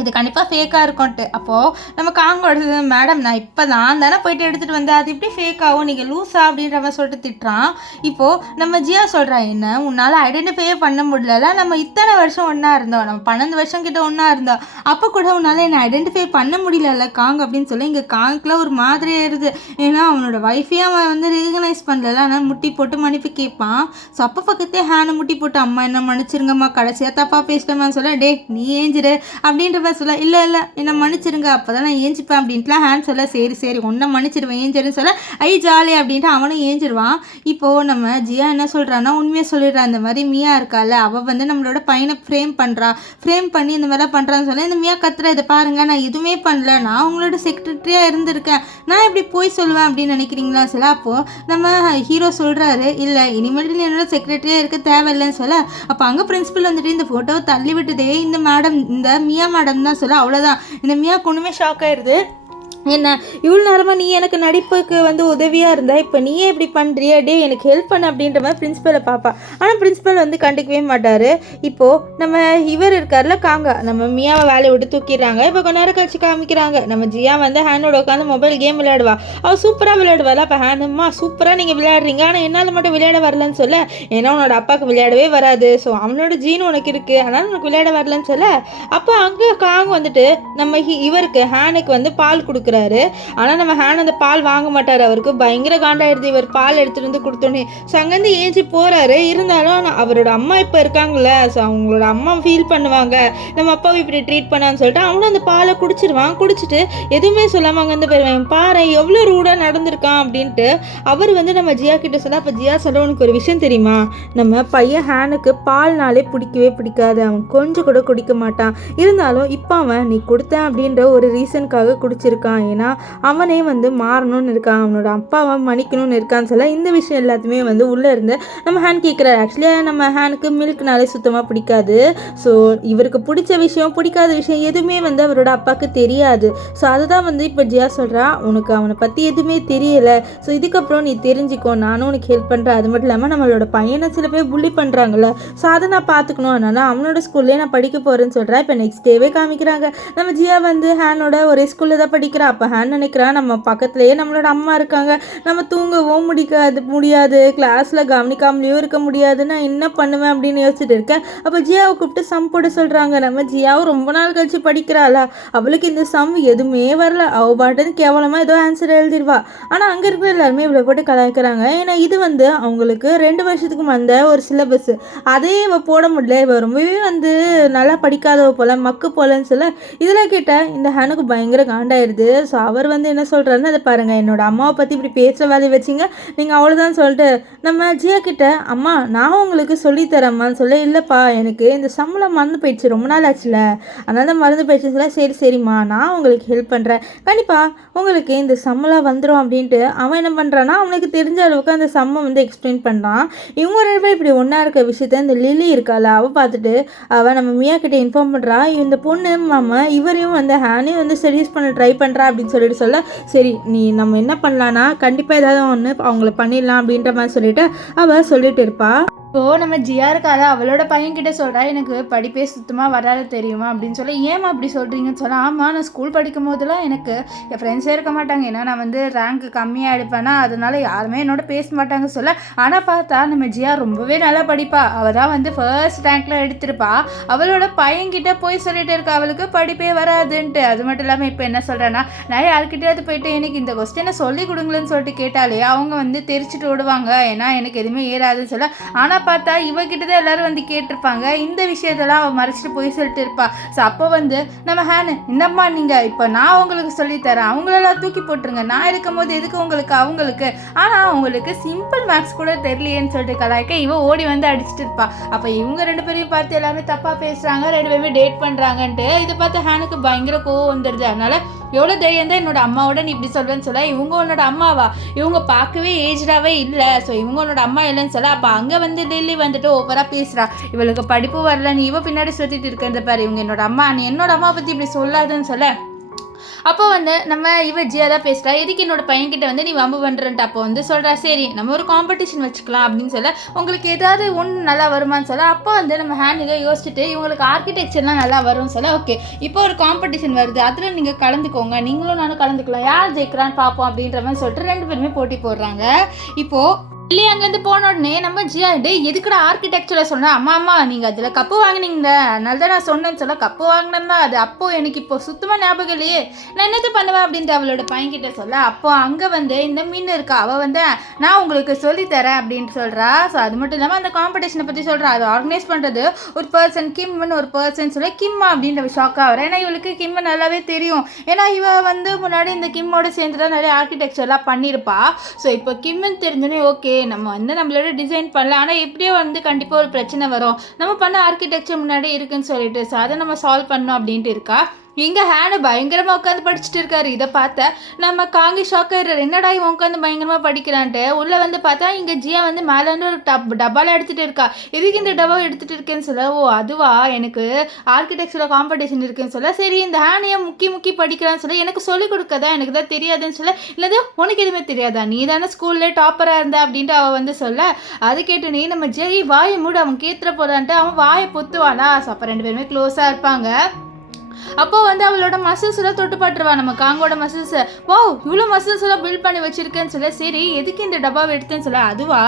இது கண்டிப்பாக ஃபேக்காக இருக்கும்ன்ட்டு. அப்போது நம்ம காங்கோட, மேடம் நான் இப்போ தான் தானே போயிட்டு எடுத்துகிட்டு வந்தேன், அது எப்படி ஃபேக் ஆகும், நீங்கள் லூஸா அப்படின்ற மாதிரி சொல்லிட்டு திட்டுறான். இப்போது நம்ம ஜியா சொல்கிறா, என்ன உன்னால் ஐடென்டிஃபையே பண்ண முடியல, நம்ம இத்தனை வருஷம் ஒன்றா இருந்தோம், நம்ம 12 வருஷம் கிட்ட ஒன்றா இருந்தோம், அப்போ கூட உன்னால் என்னை ஐடென்டிஃபை பண்ண முடியல காங் அப்படின்னு சொல்லி. இங்கே காங்குக்குலாம் ஒரு மாதிரி ஆயிடுது. ஏன்னா அவனோட ஒய்ஃபே அவன் வந்து ரெகனைஸ் பண்ணல. ஆனால் முட்டி போட்டு மன்னிப்பு கேட்பான். ஸோ அப்போ பக்கத்தே ஹேனை முட்டி போட்டு, அம்மா என்ன மன்னிச்சிருங்கம்மா, கடைசியாக தப்பாக பேசிட்டேம்மான்னு சொல்ல. டே நீ ஏஞ்சிரு அப்படின்ற சொல்ல. இல்லை இல்லை என்னை மன்னிச்சிருங்க, அப்போ தான் நான் ஏஞ்சிப்பேன் அப்படின்ட்டுலாம் ஹேண்ட் சொல்ல. சரி சரி ஒன்றை மன்னிச்சிடுவேன் ஏஞ்சிருன்னு சொல்ல. ஜாலி அப்படின்ட்டு அவனும் ஏஞ்சிடுவான். இப்போது நம்ம ஜியா என்ன சொல்கிறான்னா, உண்மையாக சொல்லிடுறான், இந்த மாதிரி மியா இருக்கால, அவள் வந்து நம்மளோட பையனை ஃப்ரேம் பண்ணுறா, ஃப்ரேம் பண்ணி இந்த மாதிரிலாம் பண்ணுறான்னு சொல்ல. இந்த மியா கத்துற, இதை பாருங்கள் நான் எதுவுமே பண்ணல, நான் உங்களோட செக்ரட்டரியாக இருந்திருக்கேன், நான் எப்படி போய் சொல்லுவேன் அப்படின்னு நினைக்கிறீங்களா சொல்ல. அப்போது நம்ம ஹீரோ சொல்கிறாரு, இல்லை இனிமேல் என்னோட செக்ரட்டரியாக இருக்க தேவையில்லைன்னு சொல்ல. அப்போ அங்கே பிரின்சிபல் வந்துட்டு இந்த ஃபோட்டோவை தள்ளி விட்டுதே இந்த மேடம், இந்த மியா மேடம் தான் சொல்ல. அவ்வளோதான், இந்த மியா ஒன்றுமே ஷாக் ஆயிடுது. என்ன இவ்வளோ நேரமாக நீ எனக்கு நடிப்புக்கு வந்து உதவியாக இருந்தா, இப்போ நீயே இப்படி பண்ணுறியா, டே எனக்கு ஹெல்ப் பண்ண அப்படின்ற மாதிரி பிரின்ஸிபலை பார்ப்பா. ஆனால் பிரின்ஸிபல் வந்து கண்டுக்கவே மாட்டார். இப்போது நம்ம இவர் இருக்கார்ல காங்க, நம்ம மியாவை வேலையை விட்டு தூக்கிடுறாங்க. இப்போ கொஞ்ச நேரம் கழிச்சு காமிக்கிறாங்க, நம்ம ஜியா வந்து ஹேனோட உட்காந்து மொபைல் கேம் விளையாடுவா. அவள் சூப்பராக விளையாடுவாள். அப்போ ஹேனும்மா சூப்பராக நீங்கள் விளையாடுறீங்க, ஆனால் என்னால் மட்டும் விளையாட வரலன்னு சொல்ல. ஏன்னா உன்னோட அப்பாவுக்கு விளையாடவே வராது, ஸோ அவனோட ஜீன் உனக்கு இருக்குது, அதனால் உனக்கு விளையாட வரலன்னு சொல்ல. அப்போ அங்கே காங்க வந்துட்டு நம்ம இவருக்கு ஹேனுக்கு வந்து பால் கொடுக்குற. ஆனால் நம்ம ஹேன் அந்த பால் வாங்க மாட்டார். அவருக்கு பயங்கர காண்டாயிருது இவர் பால் எடுத்துகிட்டு வந்து கொடுத்தோன்னே. ஸோ அங்கேருந்து ஏஞ்சி போகிறாரு. இருந்தாலும் அவரோட அம்மா இப்போ இருக்காங்களே, ஸோ அவங்களோட அம்மா ஃபீல் பண்ணுவாங்க, நம்ம அப்பாவை இப்படி ட்ரீட் பண்ணான்னு சொல்லிட்டு அவனும் அந்த பாலை குடிச்சிருவான். குடிச்சிட்டு எதுவுமே சொல்லாமல் அங்கேருந்து போயிடுவான். பாரு எவ்வளோ ரூடாக நடந்திருக்கான் அப்படின்ட்டு அவர் வந்து நம்ம ஜியா கிட்ட சொல்ல. அப்போ ஜியா சொல்ல, உனக்கு ஒரு விஷயம் தெரியுமா, நம்ம பையன் ஹேனுக்கு பால்னாலே பிடிக்கவே பிடிக்காது, அவன் கொஞ்சம் கூட குடிக்க மாட்டான். இருந்தாலும் இப்போ அவன் நீ கொடுத்தேன் அப்படின்ற ஒரு ரீசனுக்காக குடிச்சிருக்கான். ஏன்னா அவனே வந்து மாறணும்னு இருக்கான், அவனோட அப்பாவை மன்னிக்கணும்னு இருக்கான்னு சொல்ல இந்த விஷயம் எல்லாத்தையுமே வந்து உள்ளே இருந்து நம்ம ஹேன் கேட்குறாரு. ஆக்சுவலி நம்ம ஹேனுக்கு மில்க்னாலே சுத்தமாக பிடிக்காது. ஸோ இவருக்கு பிடிச்ச விஷயம் பிடிக்காத விஷயம் எதுவுமே வந்து அவரோட அப்பாவுக்கு தெரியாது. ஸோ அதுதான் வந்து இப்போ ஜியா சொல்கிறா, உனக்கு அவனை பற்றி எதுவுமே தெரியலை, ஸோ இதுக்கப்புறம் நீ தெரிஞ்சுக்கோ, நானும் உனக்கு ஹெல்ப் பண்ணுறேன். அது மட்டும் இல்லாமல் நம்மளோட பையனை சில பேர் புள்ளி பண்ணுறாங்கல்ல, ஸோ அதை நான் பார்த்துக்கணும், அதனால் அவனோட ஸ்கூல்லேயே நான் படிக்க போகிறேன்னு சொல்கிறேன். இப்போ நெக்ஸ்ட் டேவே காமிக்கிறாங்க நம்ம ஜியா வந்து ஹேனோட ஒரே ஸ்கூலில் தான் படிக்கிறா. அப்போ ஹேன் நினைக்கிறா நம்ம பக்கத்துலேயே நம்மளோட அம்மா இருக்காங்க, நம்ம தூங்கவும் முடியாது, கிளாஸில் கவனிக்காமலேயும் இருக்க முடியாது, நான் என்ன பண்ணுவேன் அப்படின்னு யோசிச்சுட்டு இருக்கேன். அப்போ ஜியாவை கூப்பிட்டு சம் போட சொல்கிறாங்க. நம்ம ஜியாவும் ரொம்ப நாள் கழிச்சு படிக்கிறாளா, அவளுக்கு இந்த சம் எதுவுமே வரல, அவ பாட்டுன்னு கேவலமாக ஏதோ ஆன்சர் எழுதிடுவா. ஆனால் அங்கே இருக்கிற எல்லாருமே இவ்வளோ போட்டு கலாய்க்கிறாங்க. ஏன்னா இது வந்து அவங்களுக்கு 2 வருஷத்துக்கு வந்த ஒரு சிலபஸ், அதே இவ போட முடியல, இவ ரொம்பவே வந்து நல்லா படிக்காதவ போல, மக்கு போலன்னு சொல்ல இதெல்லாம் கேட்டால் இந்த ஹேனுக்கு பயங்கர காண்டாயிடுது. ஸோ அவர் வந்து என்ன சொல்கிறாருன்னு அதை பாருங்கள், என்னோட அம்மாவை பற்றி இப்படி பேசுகிற வேலையை வச்சிங்க நீங்கள் அவ்வளோதான் சொல்லிட்டு நம்ம ஜியா கிட்ட, அம்மா நான் உங்களுக்கு சொல்லித்தரம்மான்னு சொல்ல, இல்லைப்பா எனக்கு இந்த சம்பளம் மறந்து போயிடுச்சு, ரொம்ப நாள் ஆச்சுல, அதனால மறந்து போயிடுச்சுன்னு சொல்ல, சரிம்மா நான் உங்களுக்கு ஹெல்ப் பண்ணுறேன், கண்டிப்பாக உங்களுக்கு இந்த சம்பளம் வந்துடும் அப்படின்ட்டு அவன் என்ன பண்ணுறான்னா அவனுக்கு தெரிஞ்ச அளவுக்கு அந்த சம்மம் வந்து எக்ஸ்பிளைன் பண்ணுறான். இவங்க 2 பேர் இப்படி ஒன்றா இருக்க விஷயத்த இந்த லில்லி இருக்காள் அவள் பார்த்துட்டு அவள் நம்ம மியா கிட்ட இன்ஃபார்ம் பண்ணுறா, இந்த பொண்ணு மாமா இவரையும் வந்து ஹேனையும் வந்து செடியூஸ் பண்ண ட்ரை பண்ணுறா அப்படின்னு சொல்லிட்டு சொல்ல, சரி நீ நம்ம என்ன பண்ணலான்னா கண்டிப்பாக ஏதாவது ஒன்று அவங்கள பண்ணிடலாம் அப்படின்ற மாதிரி சொல்லிட்டு அவள் சொல்லிட்டு இருப்பா. இப்போது நம்ம ஜியா இருக்கால அவளோட பையன்கிட்ட சொல்கிறா, எனக்கு படிப்பே சுத்தமாக வராது தெரியுமா அப்படின்னு சொல்லி, ஏமா அப்படி சொல்கிறீங்கன்னு சொல்ல, ஆமாம் நான் ஸ்கூல் படிக்கும் போதெல்லாம் எனக்கு என் ஃப்ரெண்ட்ஸே இருக்க மாட்டாங்க, ஏன்னா நான் வந்து ரேங்க் கம்மியாக எடுப்பேன்னா அதனால யாருமே என்னோட பேச மாட்டாங்க சொல்ல, ஆனால் பார்த்தா நம்ம ஜியா ரொம்பவே நல்லா படிப்பா, அவள் தான் வந்து ஃபர்ஸ்ட் ரேங்க்கில் எடுத்திருப்பா, அவளோட பையன்கிட்ட போய் சொல்லிட்டு இருக்கா அவளுக்கு படிப்பே வராதுன்ட்டு. அது மட்டும் இல்லாமல் இப்போ என்ன சொல்கிறேன்னா, நான் யார்கிட்டயாவது போயிட்டு எனக்கு இந்த கொஸ்டினை சொல்லி கொடுங்களேன்னு சொல்லிட்டு கேட்டாலே அவங்க வந்து தெரிச்சுட்டு விடுவாங்க, ஏன்னா எனக்கு எதுவுமே ஏறாதுன்னு சொல்ல, ஆனால் பார்த்தா இவகிட்ட தான் எல்லாரும் வந்து கேட்டிருப்பாங்க, இந்த விஷயத்தெல்லாம் அவள் மறைச்சிட்டு போய் சொல்லிட்டு இருப்பா. ஸோ அப்போ வந்து நம்ம ஹேனு, இந்தம்மா நீங்கள் இப்போ நான் உங்களுக்கு சொல்லித்தரேன், அவங்களெல்லாம் தூக்கி போட்டுருங்க, நான் இருக்கும் போது எதுக்கு உங்களுக்கு அவங்களுக்கு, ஆனால் அவங்களுக்கு சிம்பிள் மேக்ஸ் கூட தெரியலையேன்னு சொல்லிட்டு கலாய்க்க இவ ஓடி வந்து அடிச்சுட்டு இருப்பா. அப்போ இவங்க 2 பேரையும் பார்த்து எல்லாமே தப்பாக பேசுகிறாங்க, 2 பேருமே டேட் பண்ணுறாங்கன்ட்டு இதை பார்த்து ஹேனுக்கு பயங்கர கோவம் வந்துடுது. அதனால எவ்வளோ தைரியம் தான் என்னோட அம்மாவோட நீ இப்படி சொல்வேன்னு சொல்ல, இவங்க உன்னோட அம்மாவா, இவங்க பார்க்கவே ஏஜ்டாகவே இல்லை, ஸோ இவங்க உன்னோட அம்மா இல்லைன்னு சொல்ல, அப்போ அங்கே வந்து டெல்லி வந்துட்டு ஓவராக பேசுகிறா, இவளுக்கு படிப்பு வரல நீ இவ பின்னாடி சுற்றிட்டு இருக்கிறத பாரு, இவங்க என்னோட அம்மா, நீ என்னோட அம்மா பற்றி இப்படி சொல்லாதுன்னு சொல்ல, அப்போ வந்து நம்ம இவ ஜியா தான் பேசுகிறா, எதுக்கு என்னோட பையன்கிட்ட வந்து நீ வம்பு பண்ணுறன்ட்டு. அப்போ வந்து சொல்கிறா, சரி நம்ம ஒரு காம்படிஷன் வச்சுக்கலாம் அப்படின்னு சொல்ல, உங்களுக்கு ஏதாவது ஒன்று நல்லா வருமானு சொல்ல, அப்போ வந்து நம்ம ஹேண்ட் இதை யோசிச்சுட்டு இவங்களுக்கு ஆர்கிடெக்சர்லாம் நல்லா வரும்னு சொல்ல, ஓகே இப்போ ஒரு காம்படிஷன் வருது அதில் நீங்கள் கலந்துக்கோங்க, நீங்களும் நானும் கலந்துக்கலாம், யார் ஜெயிக்கிறான்னு பார்ப்போம் அப்படின்ற மாதிரி சொல்லிட்டு 2 பேருமே போட்டி போடுறாங்க. இப்போது இல்லையே அங்கேருந்து போன உடனே நம்ம ஜியா எதுக்குடா ஆர்கிடெக்சரை சொன்னேன், அம்மா நீங்கள் அதில் கப்பு வாங்கினீங்க அதனால தான் நான் சொன்னேன்னு சொல்ல, கப்பு வாங்கினேன்னா அது அப்போது எனக்கு இப்போ சுத்தமாக ஞாபகம் இல்லையே, நான் என்னது பண்ணுவேன் அப்படின்ட்டு அவளோட பையன்கிட்ட சொல்ல, அப்போ அங்கே வந்து இந்த மீன் இருக்கா அவள் வந்து நான் உங்களுக்கு சொல்லித்தரேன் அப்படின்ட்டு சொல்கிறா. ஸோ அது மட்டும் இல்லாமல் அந்த காம்படிஷனை பற்றி சொல்கிறா, அதை ஆர்கனைஸ் பண்ணுறது ஒரு பர்சன் கிம்னு ஒரு பர்சன் சொல்ல, கிம்மா அப்படின்ற ஷாக்காக வர, ஏன்னா இவளுக்கு கிம்மை நல்லாவே தெரியும், ஏன்னா இவ வந்து முன்னாடி இந்த கிம்மோட சேர்ந்து தான் நிறைய ஆர்கிடெக்சர்லாம் பண்ணியிருப்பா. ஸோ இப்போ கிம்முன்னு தெரிஞ்சோன்னே ஓகே நம்ம வந்து நம்மளோட டிசைன் பண்ணல, ஆனால் எப்படியோ வந்து கண்டிப்பாக ஒரு பிரச்சனை வரும், நம்ம பண்ண ஆர்கிடெக்சர் முன்னாடி இருக்குன்னு சொல்லிட்டு, ஸோ அதை நம்ம சால்வ் பண்ணோம் அப்படின்ட்டு இருக்கா. இங்கே ஹேனு பயங்கரமாக உட்காந்து படிச்சுட்டு இருக்காரு. இதை பார்த்த நம்ம காங்கி ஷாக்காயிடுறாரு, என்னடா இவன் உட்காந்து பயங்கரமாக படிக்கிறான்ட்டு. உள்ளே வந்து பார்த்தா இங்கே ஜியா வந்து மேலே வந்து ஒரு டப்பாவில் எடுத்துகிட்டு இருக்கா, எதுக்கு இந்த டப்பாவை எடுத்துகிட்டு இருக்கேன்னு சொல்ல, ஓ அதுவா எனக்கு ஆர்கிடெக்சரில் காம்படிஷன் இருக்குன்னு சொல்ல, சரி இந்த ஹேனையை முக்கி படிக்கிறான்னு சொல்ல, எனக்கு சொல்லிக் கொடுக்கதா எனக்கு தான் தெரியாதுன்னு சொல்ல, இல்லது உனக்கு எதுவுமே தெரியாதா, நீ தானே ஸ்கூல்லே டாப்பராக இருந்தா அப்படின்ட்டு அவள் வந்து சொல்ல, அது கேட்டு நீ நம்ம ஜெய் வாயை மூடு அவன் கேத்துற போதான்ட்டு அவன் வாயை பொத்துவானா. அப்போ 2 பேருமே க்ளோஸாக இருப்பாங்க. அப்போ வந்து அவளோட மசில்ஸ் எல்லாம் தொட்டு பாட்டுருவா, நம்ம காங்கோட மசில்ஸ், வா இவ்வளோ மசில்ஸ் எல்லாம் பில்ட் பண்ணி வச்சிருக்கேன்னு சொல்ல, சரி எதுக்கு இந்த டப்பாவை எடுத்தேன்னு சொல்ல, அதுவா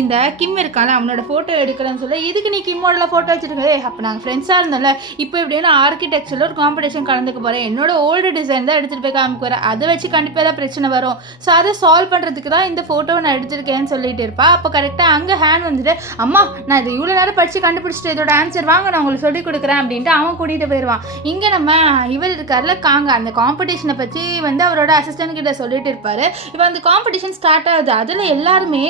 இந்த கிம் இருக்கான அவனோட ஃபோட்டோ எடுக்கிறேன்னு சொல்ல, எதுக்கு நீ கிம்மோட ஃபோட்டோ வச்சிருக்கே, அப்போ நாங்கள் ஃப்ரெண்ட்ஸாக இருந்தோம்ல, இப்போ எப்படின்னா ஆர்கிடெக்சரில் ஒரு காம்படிஷன் கலந்துக்க போகிறேன், என்னோட ஓல்டு டிசைன் தான் எடுத்துகிட்டு போய் காமிக்க போகிறேன், அதை வச்சு கண்டிப்பாக ஏதாவது பிரச்சனை வரும், ஸோ அதை சால்வ் பண்ணுறதுக்கு தான் இந்த ஃபோட்டோவை நான் எடுத்திருக்கேன்னு சொல்லிட்டு இருப்பா. அப்போ கரெக்டாக அங்கே ஹேண்ட் வந்துட்டு, அம்மா நான் இது இவ்வளோ நேரம் படித்து கண்டுபிடிச்சிட்டு இதோட ஆன்சர் வாங்க நான் உங்களுக்கு சொல்லிக் கொடுக்குறேன் அப்படின்ட்டு அவன் கூட்டிகிட்டு போயிடுவான். இங்கே நம்ம இவர் இருக்கார்ல காங்க, அந்த காம்படிஷனை பற்றி வந்து அவரோட அசிஸ்டன்ட் கிட்ட சொல்லிட்டு இருப்பாரு. இப்போ அந்த காம்படிஷன் ஸ்டார்ட் ஆகுது. அதில் எல்லாருமே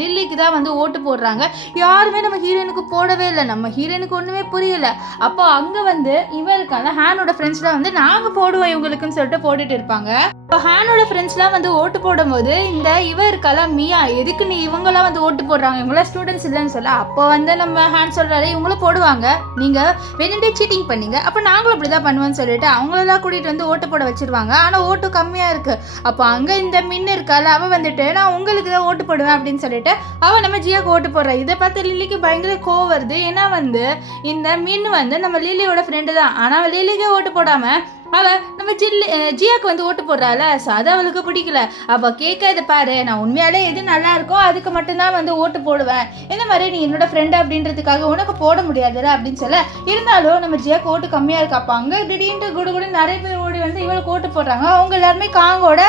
லில்லிக்கு தான் வந்து ஓட்டு போடுறாங்க. யாருமே நம்ம ஹீரோயினுக்கு போடவே இல்லை. நம்ம ஹீரோயினுக்கு ஒன்றுமே புரியல. அப்போ அங்கே வந்து இவருக்கான ஹேனோட ஃப்ரெண்ட்ஸ்லாம் வந்து நாங்கள் போடுவோம் இவங்களுக்குன்னு சொல்லிட்டு போட்டுட்டு இருப்பாங்க. இப்போ ஹேனோட ஃப்ரெண்ட்ஸ்லாம் வந்து ஓட்டு போடும்போது இந்த இருக்காலாம் மியா, எதுக்கு நீ இவங்களாம் வந்து ஓட்டு போடுறாங்க, இவங்களாம் ஸ்டூடெண்ட்ஸ் இல்லைன்னு சொல்ல, அப்போ வந்து நம்ம ஹேண்ட் சொல்கிறாரு இவங்களும் போடுவாங்க, நீங்கள் வேணுண்டே சீட்டிங் பண்ணீங்க, அப்போ நாங்களும் அப்படி தான் பண்ணுவோன்னு சொல்லிட்டு அவங்களெல்லாம் கூட்டிகிட்டு வந்து ஓட்டு போட வச்சிருவாங்க. ஆனால் ஓட்டு கம்மியாக இருக்குது. அப்போ அங்கே இந்த மின்னு இருக்கால அவள் வந்துட்டு நான் உங்களுக்கு தான் ஓட்டு போடுவேன் அப்படின்னு சொல்லிட்டு அவள் நம்ம ஜியாவுக்கு ஓட்டு போடுறா. இதை பார்த்து லில்லிக்கு பயங்கர கோவம் வருது. ஏன்னா வந்து இந்த மின்னு வந்து நம்ம லில்லியோட ஃப்ரெண்டு தான். ஆனால் அவள் லில்லிக்கே ஓட்டு போடாமல் அவள் நம்ம ஜியாவுக்கு வந்து ஓட்டு போடுறாள். ஸோ அது அவளுக்கு பிடிக்கல. அப்போ கேட்க இதை பாரு, நான் உண்மையாலே எது நல்லா இருக்கோ அதுக்கு மட்டும்தான் வந்து ஓட்டு போடுவேன், இந்த மாதிரி நீ என்னோட ஃப்ரெண்டு அப்படின்றதுக்காக உனக்கு போட முடியாதுல அப்படின்னு சொல்ல, இருந்தாலும் நம்ம ஜியாவுக்கு ஓட்டு கம்மியாக இருக்கு. அப்போ அங்கே திடீர்னு குடு நிறைய பேர் ஓடி வந்து இவளுக்கு ஓட்டு போடுறாங்க. அவங்க எல்லாருமே காங்கோட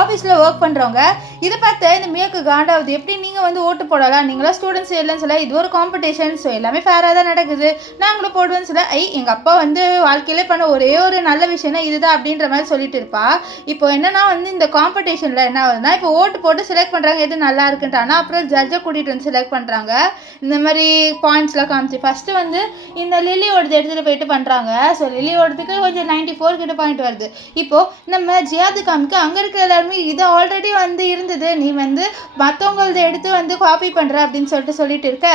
ஆஃபீஸில் ஒர்க் பண்ணுறவங்க. இதை பார்த்து இந்த மியாக்கு காண்டாவது, எப்படி நீங்கள் வந்து ஓட்டு போடலாம், நீங்களாம் ஸ்டூடெண்ட்ஸ் இல்லைன்னு சொல்ல, இது ஒரு காம்படிஷன், ஸோ எல்லாமே ஃபேராக தான் நடக்குது, நாங்களும் போடுவேன்னு சொல்ல, எங்கள் அப்பா வந்து வாழ்க்கையிலே பண்ண ஒரே ஒரு நல்ல விஷயம்னா இதுதான் அப்படின்ற மாதிரி சொல்லிட்டு இருப்பா. இப்போ என்னன்னா வந்து இந்த காம்படிஷனில் என்ன ஆகுதுன்னா, இப்போ ஓட்டு போட்டு செலக்ட் பண்ணுறாங்க எது நல்லா இருக்குன்ட்டு. ஆனால் அப்புறம் ஜட்ஜை கூட்டிகிட்டு வந்து செலக்ட் பண்ணுறாங்க. இந்த மாதிரி பாயிண்ட்ஸ்லாம் காமிச்சு ஃபஸ்ட்டு வந்து இந்த லில்லியோடது எடுத்துகிட்டு போயிட்டு பண்ணுறாங்க. ஸோ லில்லியோடதுக்கு கொஞ்சம் 94 கிட்ட பாயிண்ட் வருது. இப்போது நம்ம ஜியாது காமிக்கு அங்கே இருக்கிற இது ஆல்ரெடி வந்து இருந்தது, நீ வந்து மற்றவங்களத எடுத்து வந்து காப்பி பண்ணுற அப்படின்னு சொல்லிட்டு இருக்க.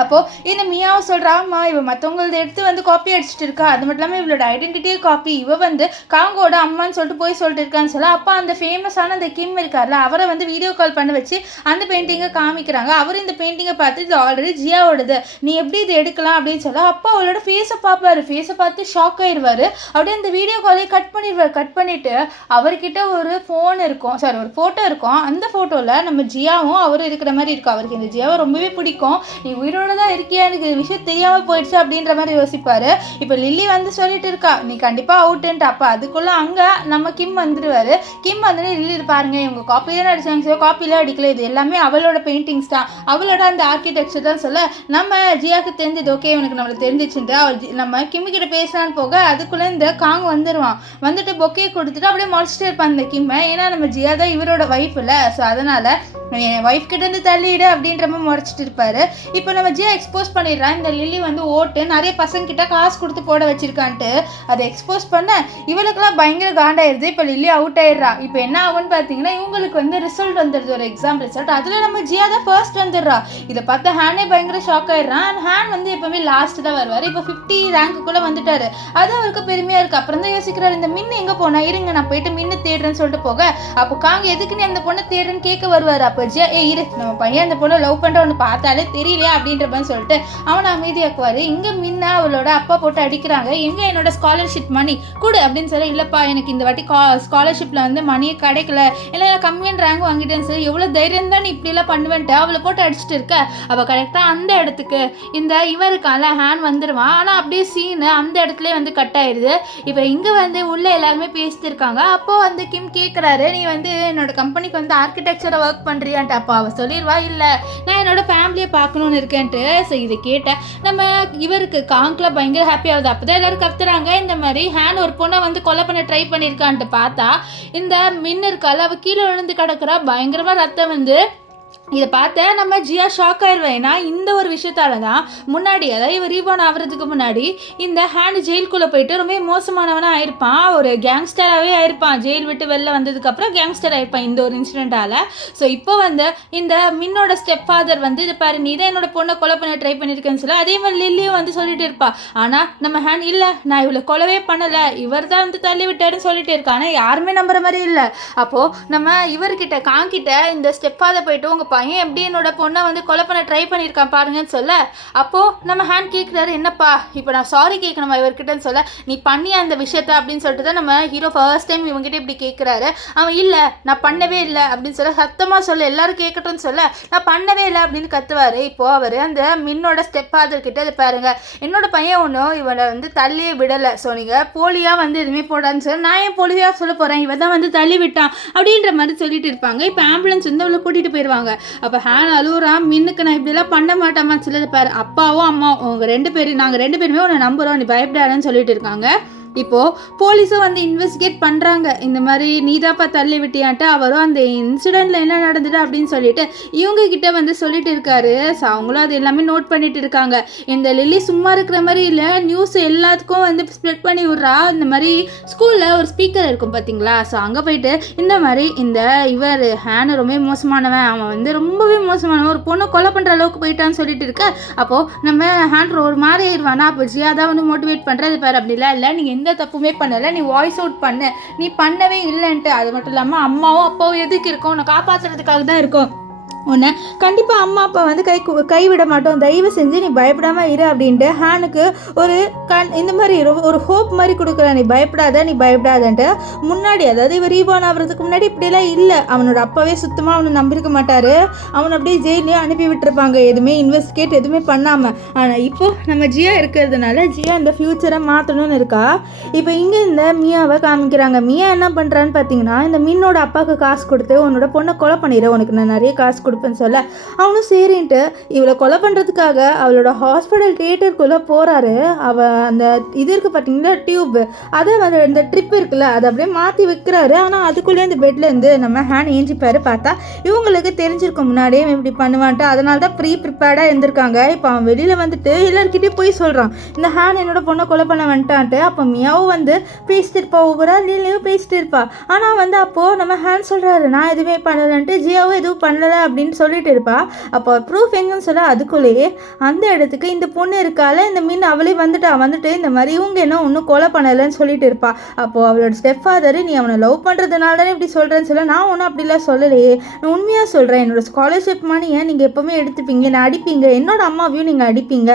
அப்போது இந்த மியாவும் சொல்கிறாம்மா, இவள் மற்றவங்களத எடுத்து வந்து காப்பி அடிச்சுட்டு இருக்கா, அது மட்டும் இல்லாமல் இவளோட ஐடென்டிட்டியே காப்பி, இவள் வந்து காங்கோட அம்மான்னு சொல்லிட்டு போய் சொல்லிட்டு இருக்கான்னு சொல்ல, அப்போ அந்த ஃபேமஸான அந்த கிம் இருக்கார்ல அவரை வந்து வீடியோ கால் பண்ண வச்சு அந்த பெயிண்டிங்கை காமிக்கிறாங்க. அவர் இந்த பெயிண்டிங்கை பார்த்து இது ஆல்ரெடி ஜியாவோடது, நீ எப்படி இது எடுக்கலாம் அப்படின்னு சொல்ல, அப்போ அவளோட ஃபேஸை பார்ப்பாரு. ஃபேஸை பார்த்து ஷாக் ஆயிடுவார். அப்படியே அந்த வீடியோ காலே கட் பண்ணிடுவார். கட் பண்ணிவிட்டு அவர்கிட்ட ஒரு ஃபோன் இருக்கும், ஒரு ஃபோட்டோ இருக்கும். அந்த ஃபோட்டோவில் நம்ம ஜியாவும் அவரும் இருக்கிற மாதிரி இருக்கும். அவருக்கு இந்த ஜியாவை ரொம்பவே பிடிக்கும். நீ உயிரோட தான் இருக்கியா, எனக்கு விஷயம் தெரியாமல் போயிடுச்சு அப்படின்ற மாதிரி யோசிப்பார். இப்போ லில்லி வந்து சொல்லிட்டு இருக்கா நீ கண்டிப்பாக அவுட்டுன்ட்டு. அப்போ அதுக்குள்ளே அங்கே நம்ம கிம் வந்துடுவார். கிம் வந்துட்டு லில்லி பாருங்க இவங்க காப்பிலாம் அடிச்சாங்க, காப்பிலாம் அடிக்கல, இது எல்லாமே அவளோட பெயிண்டிங்ஸ் தான், அவளோட அந்த ஆர்கிடெக்சர் தான் சொல்ல, நம்ம ஜியாவுக்கு தெரிஞ்சது ஓகே இவனுக்கு நம்மளுக்கு தெரிஞ்சிச்சுட்டு அவள் நம்ம கிம்மிக்கிட்ட பேசலான்னு போக அதுக்குள்ளே இந்த காங் வந்துடுவான். வந்துட்டு பொக்கையை கொடுத்துட்டு அப்படியே முறைச்சிட்டே இருப்பான் இந்த கிம்மை. ஏன்னா நம்ம ஜியா தான் இவரோட ஒய்ஃப் இல்லை, ஸோ அதனால் என் ஒய்ஃப் கிட்ட இருந்து தள்ளிடு அப்படின்ற மாதிரி முறைச்சிட்டு இருப்பாரு. இப்போ நம்ம ஜியா எக்ஸ்போஸ் பண்ணிடுறான், இந்த லில்லி வந்து ஓட்டு நிறைய பசங்க கிட்ட காசு கொடுத்து போட வச்சிருக்கான்ட்டு. அதை எக்ஸ்போஸ் பண்ண இவளுக்குலாம் பயங்கர காண்டாயிருது. இப்போ லில்லி அவுட் ஆயிடுறா. இப்போ என்ன ஆகும்னு பார்த்தீங்கன்னா இவங்களுக்கு வந்து ரிசல்ட் வந்துடுது, ஒரு எக்ஸாம் ரிசல்ட். அதில் நம்ம ஜியா தான் ஃபர்ஸ்ட் வந்துடுறா. இதை பார்த்து ஹேனே பயங்கர ஷாக் ஆயிடுறான். ஹேன் வந்து எப்பவுமே லாஸ்ட் தான் வருவார். இப்போ 50 ரேங்க்குள்ளே வந்துட்டாரு. அது அவருக்கு பெருமையாக இருக்குது. அப்புறம் தான் யோசிக்கிறாரு இந்த மின்னு எங்கே போனா, இருங்க நான் போயிட்டு மின்னு தேடுறேன்னு சொல்லிட்டு போக, அப்போ காங்க எதுக்கு நீ அந்த பொண்ணை தேடுறேன்னு கேட்க வருவார். இரு நம்ம பையன் அந்த பொண்ணை லவ் பண்ற ஒன்று பார்த்தாலே தெரியலையா அப்படின்ற மாதிரி சொல்லிட்டு அவனை அமைதியாக்குவாரு. இங்க முன்ன அவளோட அப்பா போட்டு அடிக்கிறாங்க, எங்க என்னோட ஸ்காலர்ஷிப் மணி கொடு அப்படின்னு சொல்லி, இல்லப்பா எனக்கு இந்த வாட்டி ஸ்காலர்ஷிப்ல வந்து மணியே கிடைக்கல, இல்லை கம்மியான ரேங்க் வாங்கிட்டேன்னு சொல்லி, எவ்வளவு தைரியம் தான் நீ இப்படி எல்லாம் பண்ணுவேன்ட்டு அவளை போட்டு அடிச்சுட்டு இருக்க. அவ கரெக்டா அந்த இடத்துக்கு இந்த இவருக்கால ஹேண்ட் வந்துடுவான். ஆனா அப்படியே சீனு அந்த இடத்துல வந்து கட் ஆயிடுது. இப்போ இங்க வந்து உள்ள எல்லாருமே பேசிட்டு இருக்காங்க. அப்போ வந்து கிம் கேட்குறாரு நீ வந்து என்னோட கம்பெனிக்கு வந்து ஆர்கிடெக்சரை ஒர்க் பண்றியான்ட்டு. அப்போ அவள் சொல்லிடுவா இல்லை நான் என்னோட ஃபேமிலியை பார்க்கணுன்னு இருக்கேன்ட்டு. ஸோ இதை கேட்டேன் நம்ம இவருக்கு காங்கில் பயங்கர ஹாப்பி ஆகுது. அப்போ தான் எல்லோரும் கத்துறாங்க இந்த மாதிரி ஹேன் ஒரு பொண்ணை வந்து கொலை பண்ண ட்ரை பண்ணியிருக்கான்ட்டு. பார்த்தா இந்த மின்னு இருக்கால அவள் கீழே விழுந்து கிடக்குறா, பயங்கரமாக ரத்தம் வந்து. இதை பார்த்த நம்ம ஜியா ஷாக் ஆயிடுவேன். ஏன்னா இந்த ஒரு விஷயத்தால தான் முன்னாடி, அதாவது இவர் ரீபான் ஆகிறதுக்கு முன்னாடி இந்த ஹேண்ட் ஜெயிலுக்குள்ளே போயிட்டு ரொம்ப மோசமானவனாக ஆயிருப்பான், ஒரு கேங்ஸ்டராகவே ஆயிருப்பான். ஜெயில் விட்டு வெளில வந்ததுக்கப்புறம் கேங்ஸ்டர் ஆயிருப்பான் இந்த ஒரு இன்சிடென்ட்டால். ஸோ இப்போ வந்து இந்த மின்னோட ஸ்டெப் ஃபாதர் வந்து இது பாரு நீ தான் என்னோட பொண்ணை கொலை பண்ண ட்ரை பண்ணியிருக்கேன்னு சொல்லி அதே மாதிரி லில்லியும் வந்து சொல்லிட்டு இருப்பா. ஆனால் நம்ம ஹேண்ட் இல்லை நான் இவளை கொலவே பண்ணலை, இவர் தான் வந்து தள்ளி விட்டாருன்னு சொல்லிட்டு இருக்கா. ஆனால் யாருமே நம்புற மாதிரி இல்லை. அப்போது நம்ம இவர்கிட்ட காங்கிட்ட இந்த ஸ்டெப் ஃபாதர் போயிட்டு உங்கள் பையன் எப்படி என்னோட பொண்ணை வந்து கொலை பண்ண ட்ரை பண்ணியிருக்கான் பாருங்கன்னு சொல்ல, அப்போது நம்ம ஹேண்ட் கேட்குறாரு என்னப்பா இப்போ நான் சாரி கேட்கணுமா இவர்கிட்டன்னு சொல்ல, நீ பண்ணி அந்த விஷயத்த அப்படின்னு சொல்லிட்டு தான் நம்ம ஹீரோ ஃபர்ஸ்ட் டைம் இவங்ககிட்ட இப்படி கேட்குறாரு. அவன் இல்லை நான் பண்ணவே இல்லை அப்படின்னு சொல்ல, சத்தமாக சொல்ல எல்லாரும் கேட்கட்டும்னு சொல்ல, நான் பண்ணவே இல்லை அப்படின்னு கத்துவார். இப்போது அவர் அந்த மின்னோட ஸ்டெப் ஃபாதர் கிட்ட இது பாருங்க என்னோட பையன் ஒன்றும் இவனை வந்து தள்ளியே விடலை, ஸோ நீங்கள் போலியாக வந்து எதுவுமே போடான்னு சொல்லி நான் ஏன் போலியாக சொல்ல போகிறேன், இவன் தான் வந்து தள்ளி விட்டான் அப்படின்ற மாதிரி சொல்லிட்டு இருப்பாங்க. இப்போ ஆம்புலன்ஸ் வந்து அவளை கூட்டிகிட்டு போயிடுவாங்க. இருப்பாங்க. அப்போ ஹேன் அழுகுறான், மின்னுக்கு நான் இப்படிலாம் பண்ண மாட்டேம்மா சிலது பாரு, அப்பாவும் அம்மாவும் உங்கள் 2 பேரும் நாங்கள் 2 பேருமே உன்னை நம்புகிறோம், நீ பயப்படாதன்னு சொல்லிட்டு இருக்காங்க. இப்போது போலீஸும் வந்து இன்வெஸ்டிகேட் பண்ணுறாங்க. இந்த மாதிரி நீதாப்பா தள்ளி விட்டியான்ட்டு அவரும் அந்த இன்சிடெண்ட்டில் என்ன நடந்தது அப்படின்னு சொல்லிட்டு இவங்க கிட்ட வந்து சொல்லிட்டு இருக்காரு. ஸோ அவங்களும் அது எல்லாமே நோட் பண்ணிட்டு இருக்காங்க. இந்த லில்லி சும்மா இருக்கிற மாதிரி இல்லை, நியூஸ் எல்லாத்துக்கும் வந்து ஸ்ப்ரெட் பண்ணி விட்றா. இந்த மாதிரி ஸ்கூலில் ஒரு ஸ்பீக்கர் இருக்கும் பார்த்தீங்களா, ஸோ அங்கே போயிட்டு இந்த மாதிரி இவர் ஹேன் ரொம்ப மோசமானவன், அவன் வந்து ரொம்பவே மோசமானவன், ஒரு பொண்ணை கொலை பண்ணுற அளவுக்கு போயிட்டான்னு சொல்லிட்டு இருக்க. அப்போது நம்ம ஹேன் ஒரு மாதிரி ஆயிடுவானா, அப்போ ஜியா தான் வந்து மோட்டிவேட் பண்ணுறது பாரு, அப்படிலாம் இல்லை, நீங்கள் எந்த தப்புமே பண்ணலை, நீ வாய்ஸ் அவுட் பண்ண, நீ பண்ணவே இல்லைன்ட்டு. அது மட்டும் இல்லாமல் அம்மாவும் அப்பாவும் எதுக்கு இருக்கோம், உன்னை காப்பாற்றுறதுக்காக தான் இருக்கும், உன்னை கண்டிப்பாக அம்மா அப்பா வந்து கைவிட மாட்டோம், தயவு செஞ்சு நீ பயப்படாமல் இரு அப்படின்ட்டு ஹேனுக்கு ஒரு இந்த மாதிரி ஒரு ஹோப் மாதிரி கொடுக்குற, நீ பயப்படாதன்ட்டு. முன்னாடி அதாவது இவர் ரீபார்ன் ஆகிறதுக்கு முன்னாடி இப்படியெல்லாம் இல்லை, அவனோட அப்பாவே சுத்தமாக அவனை நம்பியிருக்க மாட்டார், அவனை அப்படியே ஜெயிலையும் அனுப்பி விட்டுருப்பாங்க எதுவுமே இன்வெஸ்டிகேட் எதுவுமே பண்ணாமல். ஆனால் இப்போ நம்ம ஜியா இருக்கிறதுனால ஜியா இந்த ஃப்யூச்சரை மாற்றணும்னு இருக்கா. இப்போ இங்கே இந்த மியாவை காமிக்கிறாங்க. மியா என்ன பண்ணுறான்னு பார்த்தீங்கன்னா, இந்த மீனோட அப்பாவுக்கு காசு கொடுத்து உன்னோட பொண்ணை கொலை பண்ணிடுறேன், உனக்கு நான் நிறைய காசு கொடுப்பேன்னு சொல்ல அவனும் சரின்ட்டு இவளை கொலை பண்ணுறதுக்காக அவளோட ஹாஸ்பிட்டல் தியேட்டருக்குள்ளே போகிறாரு. அவள் அந்த இது இருக்குது பார்த்தீங்கன்னா டியூப், அதை வந்து இந்த ட்ரிப் இருக்குல்ல அதை அப்படியே மாற்றி வைக்கிறாரு. ஆனால் அதுக்குள்ளேயே இந்த பெட்லேருந்து நம்ம ஹேன் ஏஞ்சிப்பார். பார்த்தா இவங்களுக்கு தெரிஞ்சிருக்கும் முன்னாடியே இப்படி பண்ணுவான்ட்டு, அதனால தான் ப்ரிப்பேர்டாக இருந்திருக்காங்க. இப்போ அவன் வெளியில் வந்துட்டு எல்லாருக்கிட்டையும் போய் சொல்கிறான், இந்த ஹேன் என்னோட பொண்ணை கொலை பண்ண வந்துட்டான்ட்டு. அப்போ மியாவும் வந்து பேசிட்டு இருப்பா, ஒவ்வொரு லீலையும் பேசிட்டு இருப்பா. ஆனால் வந்து அப்போது நம்ம ஹேன் சொல்கிறாரு, நான் எதுவுமே பண்ணலைன்ட்டு, ஜியாவும் எதுவும் பண்ணலை அப்படின்னு சொல்லிட்டு இருப்பா. அப்போ ப்ரூஃப் எங்கன்னு சொல்ல அதுக்குள்ளேயே அந்த இடத்துக்கு இந்த பொண்ணு இருக்கால, இந்த மீன் அவளே வந்துட்டு இந்த மாதிரி இவங்க என்ன ஒன்றும் கொலை பண்ணலைன்னு சொல்லிட்டு இருப்பா. அப்போது அவளோட ஸ்டெப் ஃபாதர், நீ அவனை லவ் பண்ணுறதுனால தானே இப்படி சொல்கிறேன்னு சொல்ல, நான் ஒன்றும் அப்படிலாம் சொல்லலையே, நான் உண்மையாக சொல்கிறேன், என்னோட ஸ்காலர்ஷிப் மணியை நீங்கள் எப்போவுமே எடுத்துப்பீங்க, நான் அடிப்பீங்க, என்னோட அம்மாவையும் நீங்கள் அடிப்பீங்க,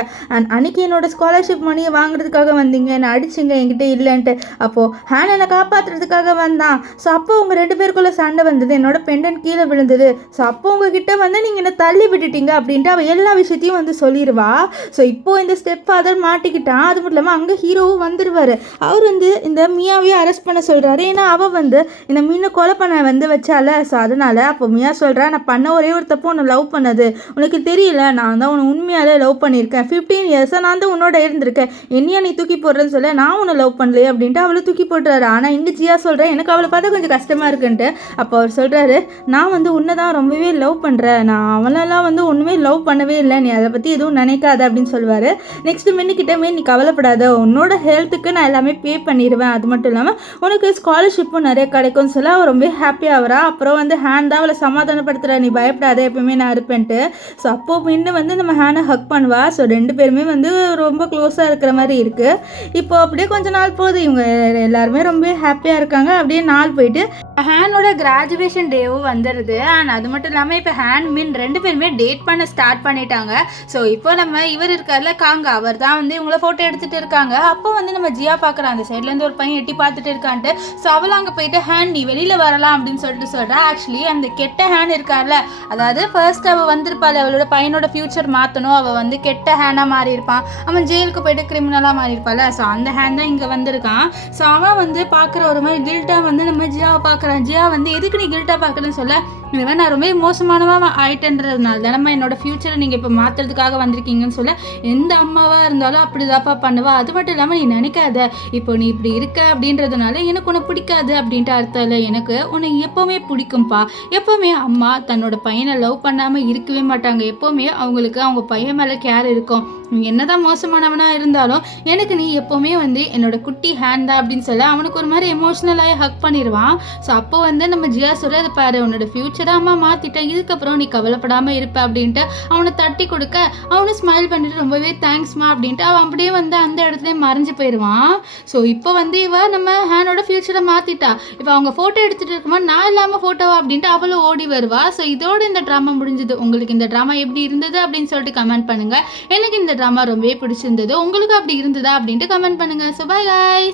அன்னைக்கு என்னோட ஸ்காலர்ஷிப் மணியை வாங்குறதுக்காக வந்தீங்க, என்னை அடிச்சிங்க என்கிட்ட இல்லைன்ட்டு. அப்போது ஹேன் என்னை காப்பாற்றுறதுக்காக வந்தான். ஸோ அப்போ உங்கள் 2 பேருக்குள்ளே சண்டை வந்தது, என்னோட பெண்டன் கீழே விழுந்தது, ஸோ அப்போ உங்ககிட்ட வந்து நீங்கள் என்ன தள்ளி விட்டுட்டீங்க அப்படின்ட்டு அவள் எல்லா விஷயத்தையும் வந்து சொல்லிடுவா. ஸோ இப்போது இந்த ஸ்டெப் ஃபாதர் மாட்டிக்கிட்டான். அது மட்டும் இல்லாமல் அங்கே ஹீரோவும் வந்துடுவார். அவர் வந்து இந்த மியாவையும் அரெஸ்ட் பண்ண சொல்கிறாரு. ஏன்னா அவள் வந்து இந்த மீனை கொலை பண்ண வந்து வச்சால, ஸோ அதனால் அப்போ மியா சொல்கிறா, நான் பண்ண ஒரே ஒரு தப்பு உன்னை லவ் பண்ணது, உனக்கு தெரியல, நான் தான் உன்னை உண்மையாலே லவ் பண்ணியிருக்கேன், 15 இயர்ஸாக நான் தான் உன்னோட இருந்திருக்கேன், என்னையா நீ தூக்கி போடுறேன்னு சொல்ல, நான் உன்னை லவ் பண்ணலையே அப்படின்ட்டு அவளை தூக்கி போட்டுறாரு. ஆனால் இங்கே ஜியா சொல்கிறேன், எனக்கு அவளை பார்த்தா கொஞ்சம் கஷ்டமாக இருக்குன்ட்டு. அப்போ அவர் சொல்கிறாரு, நான் வந்து உன்னை தான் ரொம்பவே லவ் பண்ணுறேன், நான் அவனெல்லாம் வந்து ஒன்றுமே லவ் பண்ணவே இல்லை, நீ அதை பற்றி எதுவும் நினைக்காத அப்படின்னு சொல்லுவார். நெக்ஸ்ட்டு மின்னுக்கிட்டமே, நீ கவலைப்படாத, உன்னோட ஹெல்த்துக்கு நான் எல்லாமே பே பண்ணிடுவேன், அது மட்டும் இல்லாமல் உனக்கு ஸ்காலர்ஷிப்பும் நிறைய கிடைக்கும்னு சொல்ல அவள் ரொம்ப ஹாப்பியாக ஆகிறா. அப்புறம் வந்து ஹேன் தான் அவளை சமாதானப்படுத்துகிறா, நீ பயப்படாத, எப்பவுமே நான் இருப்பேன்ட்டு. ஸோ அப்போது மின்னு வந்து நம்ம ஹேனை ஹக் பண்ணுவா. ஸோ 2 பேருமே வந்து ரொம்ப க்ளோஸாக இருக்கிற மாதிரி இருக்குது. இப்போ அப்படியே கொஞ்ச நாள் போகுது, இவங்க எல்லாருமே ரொம்ப ஹாப்பியாக இருக்காங்க. அப்படியே நாள் போயிட்டு ஹேனோட கிராஜுவேஷன் டேவும் வந்துடுது. அண்ட் அது மட்டும் இல்லாமல் இப்போ ஹேன் மின் 2 பேருமே டேட் பண்ண ஸ்டார்ட் பண்ணிட்டாங்க. ஸோ இப்போ நம்ம இவர் இருக்கார்ல காங்க, அவர் தான் வந்து இவங்கள ஃபோட்டோ எடுத்துகிட்டு இருக்காங்க. அப்போ வந்து நம்ம ஜியா பார்க்குறோம், அந்த சைட்லேருந்து ஒரு பையன் எட்டி பார்த்துட்டு இருக்கான்ட்டு. ஸோ அவள் அங்கே போயிட்டு ஹேன் நீ வெளியில் வரலாம் அப்படின்னு சொல்லிட்டு சொல்கிறா. ஆக்சுவலி அந்த கெட்ட ஹேன் இருக்கார்ல, அதாவது ஃபர்ஸ்ட் அவள் வந்திருப்பாள், அவளோட பையனோட ஃபியூச்சர் மாற்றணும், அவள் வந்து கெட்ட ஹேனாக மாறி இருப்பான், அவன் ஜெயிலுக்கு போயிட்டு கிரிமினலாக மாறி இருப்பாள். ஸோ அந்த ஹேன் தான் இங்கே வந்திருக்கான். ஸோ அவன் வந்து பார்க்குற ஒரு மாதிரி கில்ட்டாக வந்து நம்ம ஜியாவை பார்க்குறான். ஜியா வந்து எதுக்கு நீ கில்ட்டாக பார்க்குறேன்னு சொல்ல, இவன் நான் ரொம்ப மோசமானவா ஆயிட்டேன்றதுனால தானம்மா என்னோட ஃப்யூச்சரை நீங்கள் இப்போ மாற்றுறதுக்காக வந்திருக்கீங்கன்னு சொல்ல, எந்த அம்மாவாக இருந்தாலும் அப்படி தாப்பா பண்ணுவா, அது மட்டும் இல்லாமல் நீ நினைக்காத, இப்போ நீ இப்படி இருக்க அப்படின்றதுனால எனக்கு உன்னை பிடிக்காது அப்படின்ட்டு அர்த்தம் இல்லை, எனக்கு உன்னை எப்போவுமே பிடிக்கும்ப்பா. எப்போவுமே அம்மா தன்னோட பையனை லவ் பண்ணாமல் இருக்கவே மாட்டாங்க, எப்போவுமே அவங்களுக்கு அவங்க பையன் மேலே கேர் இருக்கும், என்னதான் மோசமானவனாக இருந்தாலும் எனக்கு நீ எப்போவுமே வந்து என்னோட குட்டி ஹேண்ட் தான் அப்படின்னு சொல்ல அவனுக்கு ஒரு மாதிரி எமோஷ்னலாகி ஹக் பண்ணிடுவான். ஸோ அப்போ வந்து நம்ம ஜியா சொல்ல, அதை பாரு உன்னோட ஃப்யூச்சரை அம்மா மாற்றிட்டேன், இதுக்கப்புறம் நீ கவலைப்படாமல் இருப்ப அப்படின்ட்டு அவனை தட்டி கொடுக்க அவனை ஸ்மைல் பண்ணிட்டு ரொம்பவே தேங்க்ஸ்மா அப்படின்ட்டு அவன் அப்படியே வந்து அந்த இடத்துல மறைஞ்சு போயிடுவான். ஸோ இப்போ வந்து இவ நம்ம ஹேனோட ஃப்யூச்சரை மாற்றிட்டா. இப்போ அவங்க ஃபோட்டோ எடுத்துகிட்டு இருக்கும்போது நான் இல்லாமல் ஃபோட்டோவா அப்படின்ட்டு அவளும் ஓடி வருவா. ஸோ இதோட இந்த ட்ராமா முடிஞ்சது. உங்களுக்கு இந்த ட்ராமா எப்படி இருந்தது அப்படின்னு சொல்லிட்டு கமெண்ட் பண்ணுங்கள். எனக்கு இந்த ட்ராமா ரொம்பவே பிடிச்சிருந்தது, உங்களுக்கு அப்படி இருந்ததா அப்படின்ட்டு கமெண்ட் பண்ணுங்கள். So by guys.